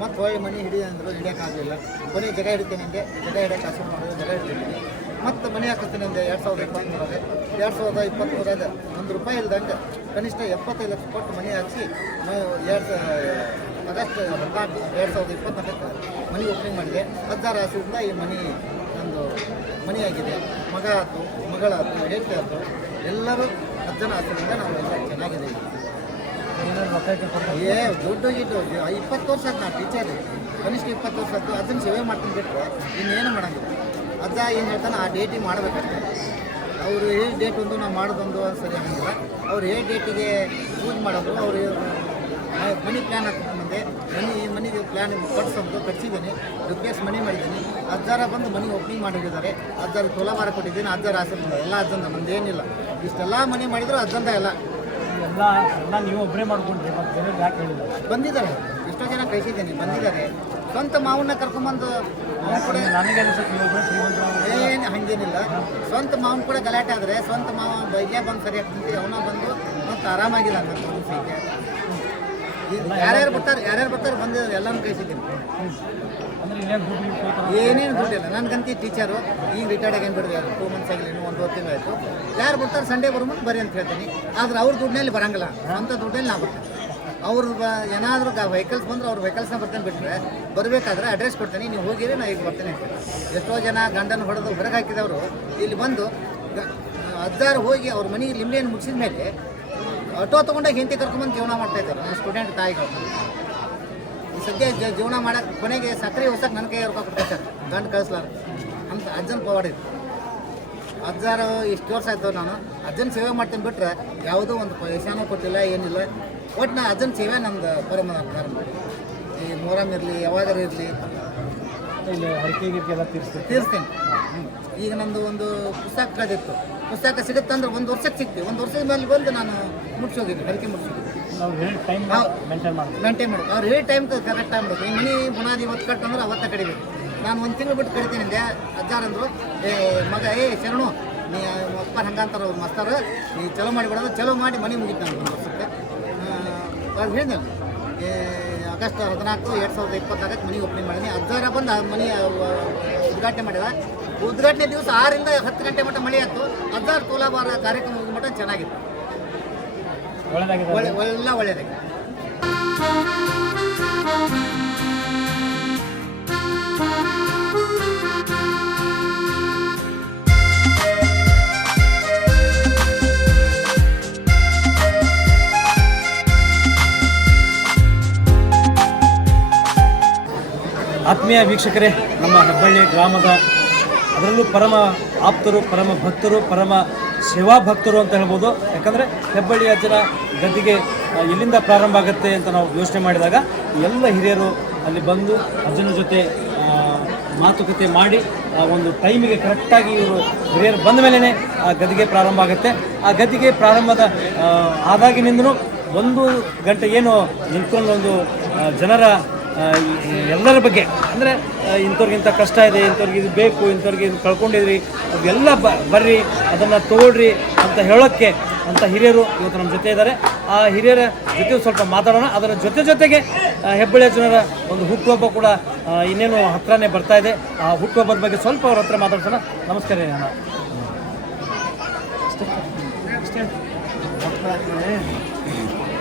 ಮತ್ತು ಹೊಳ್ಳಿ ಮನೆ ಹಿಡಿ ಅಂದರು, ಹಿಡಿಯೋಕ್ಕಾಗಲಿಲ್ಲ. ಕೊನೆ ಜಾಗ ಹಿಡಿತೇನೆ ಅಂದೆ, ಜಾಗ ಹಿಡಿಯೋಕೆ ಆಸೆ ಮಾಡಿದೆ, ಜಾಗ ಹಿಡಿತೀನಿ. ಮತ್ತು ಮನೆ ಹಾಕಿಸ್ತೀನಿ ಅಂದೆ 2023 2023 ₹1 ಇಲ್ದಂಗೆ ಕನಿಷ್ಠ 75 ಲಕ್ಷ ಕೊಟ್ಟು ಮನೆ ಹಾಕಿಸಿ ಆಗಸ್ಟ್ 14 2024 ಮನೆ ಓಪನಿಂಗ್ ಮಾಡಿದೆ. 10,000 ಆಸೆಯಿಂದ ಈ ಮನೆ ನಂದು ಮನೆಯಾಗಿದೆ. ಮಗ ಆಯ್ತು, ಮಗಳಾಯ್ತು, ಹೆಂಡತಿ ಆಯ್ತು, ಎಲ್ಲರೂ 10 ಜನ ಆಸೆಯಿಂದ ನಾವು ಎಲ್ಲ ಚೆನ್ನಾಗಿದೆ. ದುಡ್ಡು ಗಿಡ್ಡು 20 ವರ್ಷ ಆಯ್ತು. ನಾವು ಟೀಚರ್ ಕನಿಷ್ಠ 20 ವರ್ಷ ಆಯ್ತು. ಅದನ್ನು ಸೇವೆ ಮಾಡ್ತೀನಿ ಬಿಟ್ಟರೆ ಇನ್ನೇನು ಮಾಡೋಂಗಿಲ್ಲ. ಅಜ್ಜ ಏನು ಹೇಳ್ತಾನೆ ಆ ಡೇಟಿಗೆ ಮಾಡಬೇಕಷ್ಟೆ. ಅವರು ಹೇಳಿ ಡೇಟ್ ಒಂದು ನಾವು ಮಾಡೋದೊಂದು ಸರಿ ಆಗಂಗಿಲ್ಲ. ಅವ್ರು ಹೇಳಿ ಡೇಟಿಗೆ ಯೂಸ್ ಮಾಡೋದು. ಅವರು ಮನಿ ಪ್ಲ್ಯಾನ್ ಹಾಕ್ಕೊಂಡು ಬಂದೆ. ಮನೆಗೆ ಪ್ಲ್ಯಾನ್ ಕಟ್ಸಿದ್ದೀನಿ. ರಿಪ್ಲೇಸ್ ಮನೆ ಮಾಡಿದ್ದೀನಿ. 10,000 ಬಂದು ಮನೆ ಓಪನಿಂಗ್ ಮಾಡಿದ್ದಾರೆ. 10,000 ತುಲಾಭಾರ ಕೊಟ್ಟಿದ್ದೀನಿ. 10,000 ಆಸೆ ಎಲ್ಲ ಅಜ್ಜಂದ, ನಮ್ದು ಏನಿಲ್ಲ. ಇಷ್ಟೆಲ್ಲ ಮನೆ ಮಾಡಿದ್ರು ಅಜ್ಜಂದ ಎಲ್ಲ ನೀವು ಒಬ್ಬರೇ ಮಾಡ್ಕೊಂಡ್ರಿ, ಮತ್ತೆ ಜನರಿಗೆ ಯಾಕೆ ಹೇಳಿಲ್ಲ? ಬಂದಿದ್ದಾರೆ. ಎಷ್ಟೋ ಜನ ಕಳಿಸಿದ್ದೀನಿ, ಬಂದಿದ್ದಾರೆ. ಸ್ವಂತ ಮಾವನ್ನ ಕರ್ಕೊಂಬಂದು ನನಗೆ ಏನು ಹಂಗೇನಿಲ್ಲ. ಸ್ವಂತ ಮಾವನ ಕೂಡ ಗಲಾಟೆ ಆದರೆ ಸ್ವಂತ ಮಾವ ಬೈಗೆ ಬಂದು ಸರಿ ಆಗ್ತಂತೆ. ಅವನ ಬಂದು ಮತ್ತು ಆರಾಮಾಗಿಲ್ಲ ಯಾರ್ಯಾರು ಬರ್ತಾರೆ ಬಂದಿದ್ದಾರೆ. ಎಲ್ಲನೂ ಕಳಿಸಿದ್ದೀನಿ. ಏನೇನು ದುಡ್ಡಿಲ್ಲ. ನನಗಂತ ಟೀಚರು ಈಗ ರಿಟೈರ್ಡ್ ಆಗೇನು ಬಿಡಿದೆ. 2 ಮಂತ್ಸ್ ಆಗಲಿ, ಇನ್ನೂ 1 ತಿಂಗಳು ಆಯಿತು. ಯಾರು ಬರ್ತಾರೆ ಸಂಡೇ ಬರ್ಬೋದು ಬರ್ರಿ ಅಂತ ಹೇಳ್ತೀನಿ. ಆದರೆ ಅವ್ರ ದುಡ್ಡಿನಲ್ಲಿ ಬರೋಂಗಿಲ್ಲ. ಸ್ವಂತ ದುಡ್ಡಲ್ಲಿ ನಾವು ಬರ್ತೀನಿ. ಅವ್ರು ಏನಾದರೂ ವೆಹಿಕಲ್ಸ್ ಬಂದ್ರೆ ಅವ್ರ ವೆಹಿಕಲ್ಸ್ನ ಬರ್ತೇನೆ ಬಿಟ್ಟರೆ ಬರಬೇಕಾದ್ರೆ ಅಡ್ರೆಸ್ ಕೊಡ್ತೀನಿ, ನೀವು ಹೋಗಿರಿ ನಾ ಈಗ ಬರ್ತೇನೆ ಅಂತ. ಎಷ್ಟೋ ಜನ ಗಂಡನ ಹೊಡೆದು ಹೊರಗೆ ಹಾಕಿದವರು ಇಲ್ಲಿ ಬಂದು 10,000 ಹೋಗಿ ಅವ್ರ ಮನೆಗೆ ಲಿಂಬೆಯನ್ನು ಮುಗಿಸಿದ ಮೇಲೆ ಆಟೋ ತೊಗೊಂಡಾಗ ಹೆಂಡತಿ ಕರ್ಕೊಂಬಂದು ಜೀವನ ಮಾಡ್ತಾಯಿದ್ದಾರೆ. ನಮ್ಮ ಸ್ಟೂಡೆಂಟ್ ತಾಯಿಗಳು ಈ ಸದ್ಯ ಜೀವನ ಮಾಡೋಕ್ಕೆ ಕೊನೆಗೆ ಸಕ್ಕರೆ ಹೊಸಕ್ಕೆ ನನ್ನ ಕೈ ರೊಕ್ಕ ಕೊಡ್ತಾರೆ ಗಂಡು ಕಳಿಸ್ಲಾರ ಅಂತ ಅಜ್ಜನ ಪವಾಡಿದ್ದು. 10,000 ಇಷ್ಟು ವರ್ಷ ಆಯ್ತು. ನಾನು ಅಜ್ಜನ ಸೇವೆ ಮಾಡ್ತೀನಿ ಬಿಟ್ಟರೆ ಯಾವುದೋ ಒಂದು ಪೈಸಾನೂ ಕೊಟ್ಟಿಲ್ಲ, ಏನಿಲ್ಲ. ಒಟ್ಟು ನಾ ಅಜ್ಜನ ಸೇವೆ ನಮ್ದು ಪರಮ ಧರ್ಮ. ಈ ಮೊಹರಂ ಇರಲಿ, ಯಾವಾಗಾರ ಇರಲಿ ಹರಕೆಗೆಲ್ಲ ತೀರಿಸ್ತೀನಿ. ಈಗ ನಂದು ಒಂದು ಪುಸ್ತಕ ಕಳೆದಿತ್ತು. ಪುಸ್ತಕ ಸಿಗುತ್ತಂದ್ರೆ 1 ವರ್ಷಕ್ಕೆ ಸಿಗ್ತೀವಿ. 1 ವರ್ಷದ ಮೇಲೆ ಬಂದು ನಾನು ಮುಗಿಸೋಗಿದ್ದೆ, ಹರಕೆ ಮುಗಿಸೋಗಿದ್ದೆ. ಮೇಂಟೈನ್ ಮಾಡಿ ಅವ್ರು ಹೇಳಿ ಟೈಮ್ ಕರೆಕ್ಟ್ ಟೈಮ್ ಮಾಡಬೇಕು. ಈ ಮನೆ ಬುನಾದಿ ಇವತ್ತು ಕಟ್ಟಂದ್ರೆ ಅವತ್ತ ಕಡಿಬೇಕು. ನಾನು 1 ತಿಂಗಳು ಬಿಟ್ಟು ಕಡಿತೀನಿ ಅಂದೆ. ಅಜ್ಜಾರಂದ್ರು ಮಗ ಶರಣು ನೀ ಅಪ್ಪ ಹಂಗಂತಾರೆ ಅವ್ರು ಮಾಸ್ತಾರ, ನೀ ಚಲೋ ಮಾಡಿ ಬಿಡೋದು. ಚಲೋ ಮಾಡಿ ಮನೆ ಮುಗಿತು ನಾನು 1 ವರ್ಷಕ್ಕೆ. ಅದು ಹೇಳಿದ್ನಲ್ಲ ಆಗಸ್ಟ್ 14 2024 ಮನೆ ಓಪನಿಂಗ್ ಮಾಡೀನಿ. 10,000 ಬಂದು ಮನೆ ಉದ್ಘಾಟನೆ ಮಾಡಿದ. ಉದ್ಘಾಟನೆ ದಿವಸ 6 ರಿಂದ 10 ಗಂಟೆ ಮಟ್ಟ ಮಳೆ ಆಯ್ತು. 10,000 ತುಲಾಭಾರ ಕಾರ್ಯಕ್ರಮ ಮುಗಿದ ಮಟ್ಟ ಚೆನ್ನಾಗಿತ್ತು. ಎಲ್ಲ ಒಳ್ಳೆಯದಾಗಿದೆ. ಆತ್ಮೀಯ ವೀಕ್ಷಕರೇ, ನಮ್ಮ ಹೆಬ್ಬಳ್ಳಿ ಗ್ರಾಮದ ಅದರಲ್ಲೂ ಪರಮ ಆಪ್ತರು, ಪರಮ ಭಕ್ತರು, ಪರಮ ಸೇವಾ ಭಕ್ತರು ಅಂತ ಹೇಳ್ಬೋದು. ಯಾಕಂದರೆ ಹೆಬ್ಬಳ್ಳಿ ಅಜ್ಜನ ಗದ್ದಿಗೆ ಎಲ್ಲಿಂದ ಪ್ರಾರಂಭ ಆಗುತ್ತೆ ಅಂತ ನಾವು ಯೋಚನೆ ಮಾಡಿದಾಗ ಎಲ್ಲ ಹಿರಿಯರು ಅಲ್ಲಿ ಬಂದು ಅಜ್ಜನ ಜೊತೆ ಮಾತುಕತೆ ಮಾಡಿ ಒಂದು ಟೈಮಿಗೆ ಕರೆಕ್ಟಾಗಿ ಇವರು ಹಿರಿಯರು ಬಂದ ಮೇಲೇ ಆ ಗದ್ದಿಗೆ ಪ್ರಾರಂಭ ಆಗುತ್ತೆ. ಆ ಗದ್ದಿಗೆ ಪ್ರಾರಂಭದ ಆದಾಗಿನಿಂದನೂ 1 ಗಂಟೆ ಏನು ನಿಂತ್ಕೊಂಡು ಒಂದು ಜನರ ಎಲ್ಲರ ಬಗ್ಗೆ ಅಂದರೆ ಇಂಥವ್ರಿಗಿಂತ ಕಷ್ಟ ಇದೆ, ಇಂಥವ್ರಿಗೆ ಇದು ಬೇಕು, ಇಂಥವ್ರಿಗೆ ಇದು ಕಳ್ಕೊಂಡಿದ್ರಿ, ಅದೆಲ್ಲ ಬರ್ರಿ ಅದನ್ನು ತೊಗೊಳ್ರಿ ಅಂತ ಹೇಳೋಕ್ಕೆ ಅಂತ ಹಿರಿಯರು ಇವತ್ತು ನಮ್ಮ ಜೊತೆ ಇದ್ದಾರೆ. ಆ ಹಿರಿಯರ ಜೊತೆ ಸ್ವಲ್ಪ ಮಾತಾಡೋಣ. ಅದರ ಜೊತೆಗೆ ಹೆಬ್ಬಳ್ಳಿ ಜನರ ಒಂದು ಹುಟ್ಟುಹಬ್ಬ ಕೂಡ ಇನ್ನೇನು ಹತ್ರನೇ ಬರ್ತಾ ಇದೆ. ಆ ಹುಟ್ಟುಹಬ್ಬದ ಬಗ್ಗೆ ಸ್ವಲ್ಪ ಅವ್ರ ಹತ್ರ ಮಾತಾಡ್ಸೋಣ. ನಮಸ್ಕಾರ.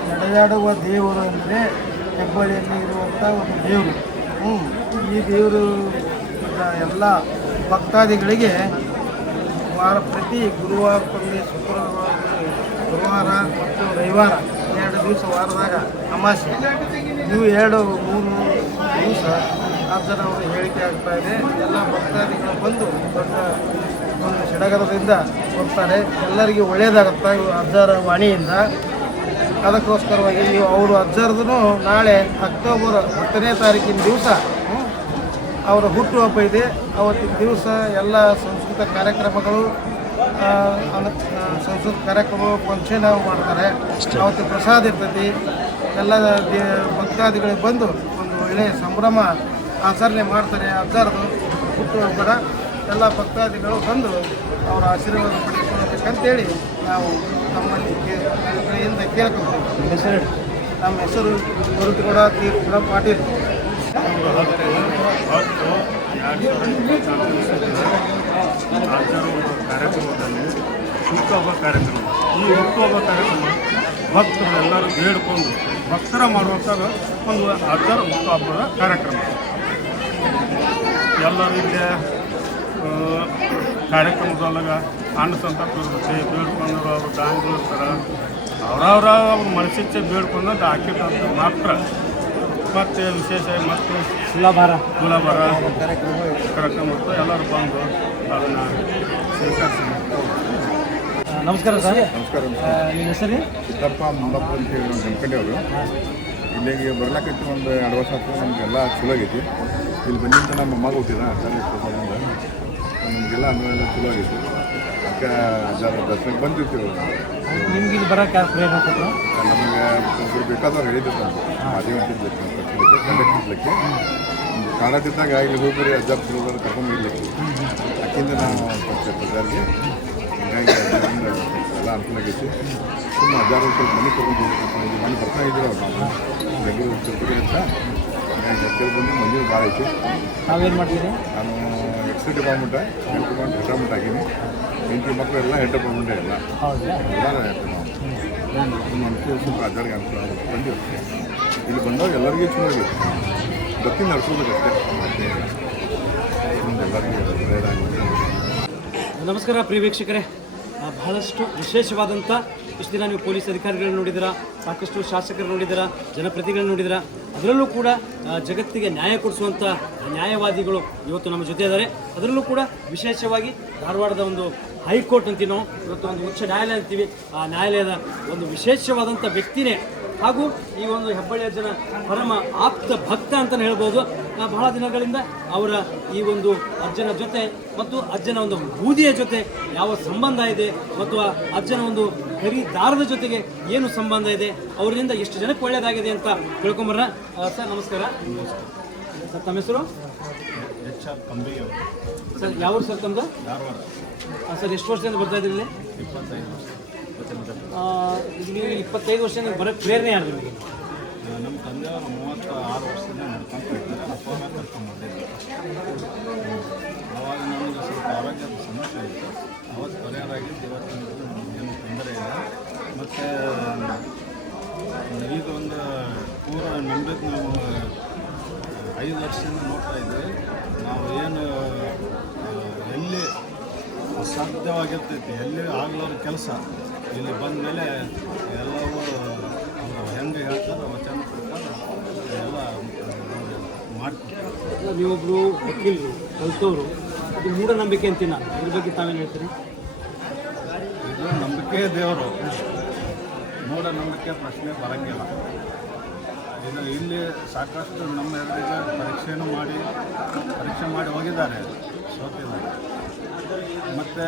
ನಡೆದಾಡುವ ದೇವರು ಅಂದರೆ ಹೆಬ್ಬಳ್ಳಿಯಲ್ಲಿ ಇರುವಂಥ ಒಂದು ದೇವರು. ಈ ದೇವರು ಎಲ್ಲ ಭಕ್ತಾದಿಗಳಿಗೆ ಪ್ರತಿ ಗುರುವಾರಕ್ಕೊಮ್ಮೆ, ಗುರುವಾರ ಮತ್ತು ರವಿವಾರ 2 ದಿವಸ ವಾರದಾಗ ಅಮಾವಾಸ್ಯೆ, ಇವು 2-3 ದಿವಸ ಅಜ್ಜನವರು ಹೇಳಿಕೆ ಆಗ್ತಾ ಇದೆ. ಎಲ್ಲ ಭಕ್ತಾದಿಗಳು ಬಂದು ದೊಡ್ಡ ಒಂದು ಸಡಗರದಿಂದ ಬರ್ತಾರೆ. ಎಲ್ಲರಿಗೂ ಒಳ್ಳೆಯದಾಗುತ್ತೆ ಇವು ಅಜ್ಜರ ವಾಣಿಯಿಂದ. ಅದಕ್ಕೋಸ್ಕರವಾಗಿ ಅವರು ಅಜ್ಜರದು ನಾಳೆ ಅಕ್ಟೋಬರ್ 10ನೇ ತಾರೀಕಿನ ದಿವಸ ಅವರ ಹುಟ್ಟುಹಬ್ಬ ಇದೆ. ಅವತ್ತಿನ ದಿವಸ ಎಲ್ಲ ಸಂಸ್ಕೃತ ಕಾರ್ಯಕ್ರಮಗಳು ಫಂಕ್ಷನ್ ಮಾಡ್ತಾರೆ. ಅವತ್ತು ಪ್ರಸಾದ ಇರ್ತೈತಿ. ಎಲ್ಲ ಭಕ್ತಾದಿಗಳಿಗೆ ಬಂದು ಒಂದು ಒಳ್ಳೆಯ ಸಂಭ್ರಮ ಆಚರಣೆ ಮಾಡ್ತಾರೆ. ಅಜ್ಜರದು ಹುಟ್ಟುಹಬ್ಬದ ಎಲ್ಲ ಭಕ್ತಾದಿಗಳು ಬಂದು ಅವರ ಆಶೀರ್ವಾದ ಪಡೆದುಕೊಳ್ಳಬೇಕಂತೇಳಿ ನಾವು ನಮ್ಮಲ್ಲಿ ಕಡೆಯಿಂದ ಕೇಳ್ಕೊಳ್ತೀವಿ. ನಮ್ಮ ಹೆಸರು ಗುರುತಿಗೌಡ ತೀರ್ಥಗೌಡ ಪಾಟೀಲ್. ಕಾರ್ಯಕ್ರಮದಲ್ಲಿ ಹುಟ್ಟುಹಬ್ಬ ಕಾರ್ಯಕ್ರಮ. ಈ ಹುಟ್ಟುಹಬ್ಬ ಕಾರ್ಯಕ್ರಮ ಭಕ್ತರು ಎಲ್ಲರೂ ಬೇಡ್ಕೊಂಡು ಭಕ್ತರ ಮಾಡುವಂಥದ್ದು ಒಂದು ಅಜ್ಜರ ಹುಟ್ಟುಹಬ್ಬದ ಕಾರ್ಯಕ್ರಮ. ಎಲ್ಲರೂ ಇಲ್ಲೇ ಕಾರ್ಯಕ್ರಮದೊಳಗೆ ಅನ್ನ ಸಂತರ್ಪ ಇರುತ್ತೆ. ಬೇಡ್ಕೊಂಡು ಅವರು ದಾನಿಗಳು ಇರ್ತಾರೆ. ಅವ್ರ ಮನಸ್ಸಿಚ್ಛೆ ಬೇಡ್ಕೊಂಡು ಹಾಕಿದಂಥ ಮಾತ್ರ. ಮತ್ತು ವಿಶೇಷ ಮತ್ತು ತುಲಾಭಾರ ಕಾರ್ಯಕ್ರಮ ಇರುತ್ತೆ. ಎಲ್ಲರೂ ಬಂದು ಅದನ್ನು ಸ್ವೀಕರಿಸಿ. ನಮಸ್ಕಾರ ಸರ್. ನಮಸ್ಕಾರ. ನಿಮ್ಮ ಹೆಸರು? ಸಿದ್ದಪ್ಪ ಮುಂದಪ್ಪ ಅಂತ ಹೇಳಿ ನಮ್ಮ ಗಂಕಂಡಿ ಅವರು. ಇಲ್ಲಿಗೆ ಬರ್ಲಾಕೈತಿ ಒಂದು 2 ವರ್ಷ ಆಯ್ತು. ನಮಗೆಲ್ಲ ಚಲೋ ಆಗೈತಿ. ಇಲ್ಲಿ ಬಂದಿಂದ ನಮ್ಮ ಅಮ್ಮಗೆ ಹುಟ್ಟಿದ ನಮಗೆಲ್ಲ ಅನುಭವ ಚಲೋ ಆಗೈತಿ. ಅದಕ್ಕೆ ದರ್ಶನಕ್ಕೆ ಬಂದಿರ್ತೀವಿ. ನಿಮ್ಗೆ ಇಲ್ಲಿ ಬರೋಕೆ ಯಾರು ಪ್ರೇರಣೆ ಕೊಟ್ಟರು? ನಮಗೆ ಒಬ್ಬರು ಬೇಕಾದವ್ರು ಹೇಳಿದ್ರು ಮಾದೇವ ಅಂತಿರ್ಲಿಕ್ಕೆ ಕಂಡಕ್ಟಿರ್ಲಿಕ್ಕೆ ಕಾಣತಿದ್ದಾಗ ಇಲ್ಲಿ ಹೋಗ್ಬರಿ ಅಜ್ಜಾಪ್ ಹೋಗೋರು ಕರ್ಕೊಂಡು ಇರ್ಲಿಕ್ಕೆ ಅಕ್ಕಿಂದ ನಾವು ಪ್ರಚಾರಿಗೆ ಹೀಗಾಗಿ ಎಲ್ಲ ಅನುಕೂಲ ಆಗೈತಿ. ಸುಮ್ಮನೆ ಹಜಾರು ಸ್ವಲ್ಪ ಮನೆ ತೊಗೊಂಡು ಹೋಗ್ಬೇಕು. ಮನೆ ಬರ್ತಾ ಇದ್ರು ಅವ್ರು ನಾವು ಬೆಂಗಳೂರು ತಿರುಪತಿ ಅಂತ ಹೀಗಾಗಿ ಹತ್ತಿರ ಬಂದು ಮಂದಿರ ಭಾಳ ಐತಿ. ನಾವೇನು ಮಾಡ್ತೀರಿ? ನಾನು ಎಕ್ಸ್ ಡಿಪಾರ್ಟ್ಮೆಂಟ್ ರಿಟೈರ್ಮೆಂಟ್ ಆಗೀನಿ. ಹೆಂಡತಿ ಮಕ್ಕಳು ಎಲ್ಲ ಹೆಡ್ ಡಿಪಾರ್ಟ್ಮೆಂಟೇ ಎಲ್ಲ ಎಲ್ಲರೂ ನಮ್ಮ ಅನುಕೂಲ ಸ್ವಲ್ಪ ಹಜಾರಿಗೆ ಅನುಕೂಲ ಬಂದಿರುತ್ತೆ. ಇಲ್ಲಿ ಬಂದಾಗ ಎಲ್ಲರಿಗೂ ಚಲೋ ಆಗೈತಿ. ಗತಿ ನಡ್ಸ್ಕೋಬೇಕಷ್ಟೇ. ಎಲ್ಲರಿಗೂ ಒಳ್ಳೆಯದಾಗಿ. ನಮಸ್ಕಾರ ಪ್ರಿಯ ವೀಕ್ಷಕರೇ. ಬಹಳಷ್ಟು ವಿಶೇಷವಾದಂಥ ಇಷ್ಟು ದಿನ ನೀವು ಪೊಲೀಸ್ ಅಧಿಕಾರಿಗಳನ್ನ ನೋಡಿದ್ದೀರಾ, ಸಾಕಷ್ಟು ಶಾಸಕರು ನೋಡಿದ್ದೀರಾ, ಜನಪ್ರತಿನಿಧಿಗಳನ್ನ ನೋಡಿದ್ದೀರಾ. ಅದರಲ್ಲೂ ಕೂಡ ಜಗತ್ತಿಗೆ ನ್ಯಾಯ ಕೊಡಿಸುವಂಥ ನ್ಯಾಯವಾದಿಗಳು ಇವತ್ತು ನಮ್ಮ ಜೊತೆ ಇದ್ದಾರೆ. ಅದರಲ್ಲೂ ಕೂಡ ವಿಶೇಷವಾಗಿ ಧಾರವಾಡದ ಒಂದು ಹೈಕೋರ್ಟ್ ಅಂತೀವಿ ನಾವು, ಇವತ್ತು ಒಂದು ಉಚ್ಚ ನ್ಯಾಯಾಲಯ ಅಂತೀವಿ. ಆ ನ್ಯಾಯಾಲಯದ ಒಂದು ವಿಶೇಷವಾದಂಥ ವ್ಯಕ್ತಿನೇ ಹಾಗೂ ಈ ಒಂದು ಹೆಬ್ಬಳ್ಳಿ ಅಜ್ಜನ ಪರಮ ಆಪ್ತ ಭಕ್ತ ಅಂತಲೇ ಹೇಳ್ಬೋದು. ಬಹಳ ದಿನಗಳಿಂದ ಅವರ ಈ ಒಂದು ಅಜ್ಜನ ಜೊತೆ ಮತ್ತು ಅಜ್ಜನ ಒಂದು ಬೂದಿಯ ಜೊತೆ ಯಾವ ಸಂಬಂಧ ಇದೆ ಮತ್ತು ಆ ಅಜ್ಜನ ಒಂದು ಖರೀದಾರದ ಜೊತೆಗೆ ಏನು ಸಂಬಂಧ ಇದೆ, ಅವರಿಂದ ಎಷ್ಟು ಜನಕ್ಕೆ ಒಳ್ಳೆಯದಾಗಿದೆ ಅಂತ ತಿಳ್ಕೊಂಬರ್ರ. ಸರ್ ನಮಸ್ಕಾರ. ಸರ್ ತಮ್ಮ ಹೆಸರು? ಸರ್ ಯಾವ ಸರ್ ತಮ್ಮದು? ಸರ್ ಎಷ್ಟು ವರ್ಷದಿಂದ ಬರ್ತಾ ಇದ್ದೀರಿ ಇಲ್ಲಿ? 25 ವರ್ಷ ನೀವು ಬರೋಕ್ಕೆ ಪ್ರೇರಣೆ ಯಾರು ನಿಮಗೆ? ನಮ್ಮ ತಂದೆಯವರು 36 ವರ್ಷದಿಂದ ನಡ್ಕೊಂಡು ಇರ್ತಾರೆ. ಅಪ್ಪ ಕರ್ಕೊಂಡ್ಬಂದಿದ್ದೆ. ಅವಾಗ ನಮಗೆ ಸ್ವಲ್ಪ ಆರೋಗ್ಯದ ಸಮಸ್ಯೆ ಇತ್ತು. ಅವತ್ತು ಪರಿಹಾರ ಆಗಿದ್ದು ಇವತ್ತಿನ ನಮಗೇನು ತೊಂದರೆ ಇಲ್ಲ. ಮತ್ತು ಈಗ ಒಂದು ಪೂರ ನಂಬಿದ್ದು ನಾವು 5 ವರ್ಷದಿಂದ ನೋಡ್ತಾ ಇದ್ವಿ. ನಾವು ಏನು ಎಲ್ಲಿ ಅಸಾಧ್ಯವಾಗಿರ್ತೈತಿ, ಎಲ್ಲಿ ಆಗ್ಲೋರ ಕೆಲಸ ಇಲ್ಲಿ ಬಂದ ಮೇಲೆ ಎಲ್ಲವೂ ಅವರು ಹೆಂಗೆ ಹೇಳ್ತಾರೆ ವಚನ ಪ್ರಕಾರ ಎಲ್ಲ ಮಾಡ್ಕೊಡ್ತಾರೆ. ನೀವೊಬ್ಬರು ವಕೀಲರು, ಕಲಿತವರು, ಇದು ಮೂಢನಂಬಿಕೆ ಅಂತೀನಿ ನಾನು. ಇದ್ರ ಬಗ್ಗೆ ತಾವೇನು ಹೇಳ್ತೀರಿ? ಇದು ನಂಬಿಕೆ ದೇವರು. ಮೂಢನಂಬಿಕೆ ಪ್ರಶ್ನೆ ಬರೋಂಗಿಲ್ಲ. ಇದು ಇಲ್ಲಿ ಸಾಕಷ್ಟು ನಮ್ಮ ಎದುರಿಗೆ ಪರೀಕ್ಷೆ ಮಾಡಿ ಹೋಗಿದ್ದಾರೆ, ಸೋತಿಲ್ಲ. ಮತ್ತು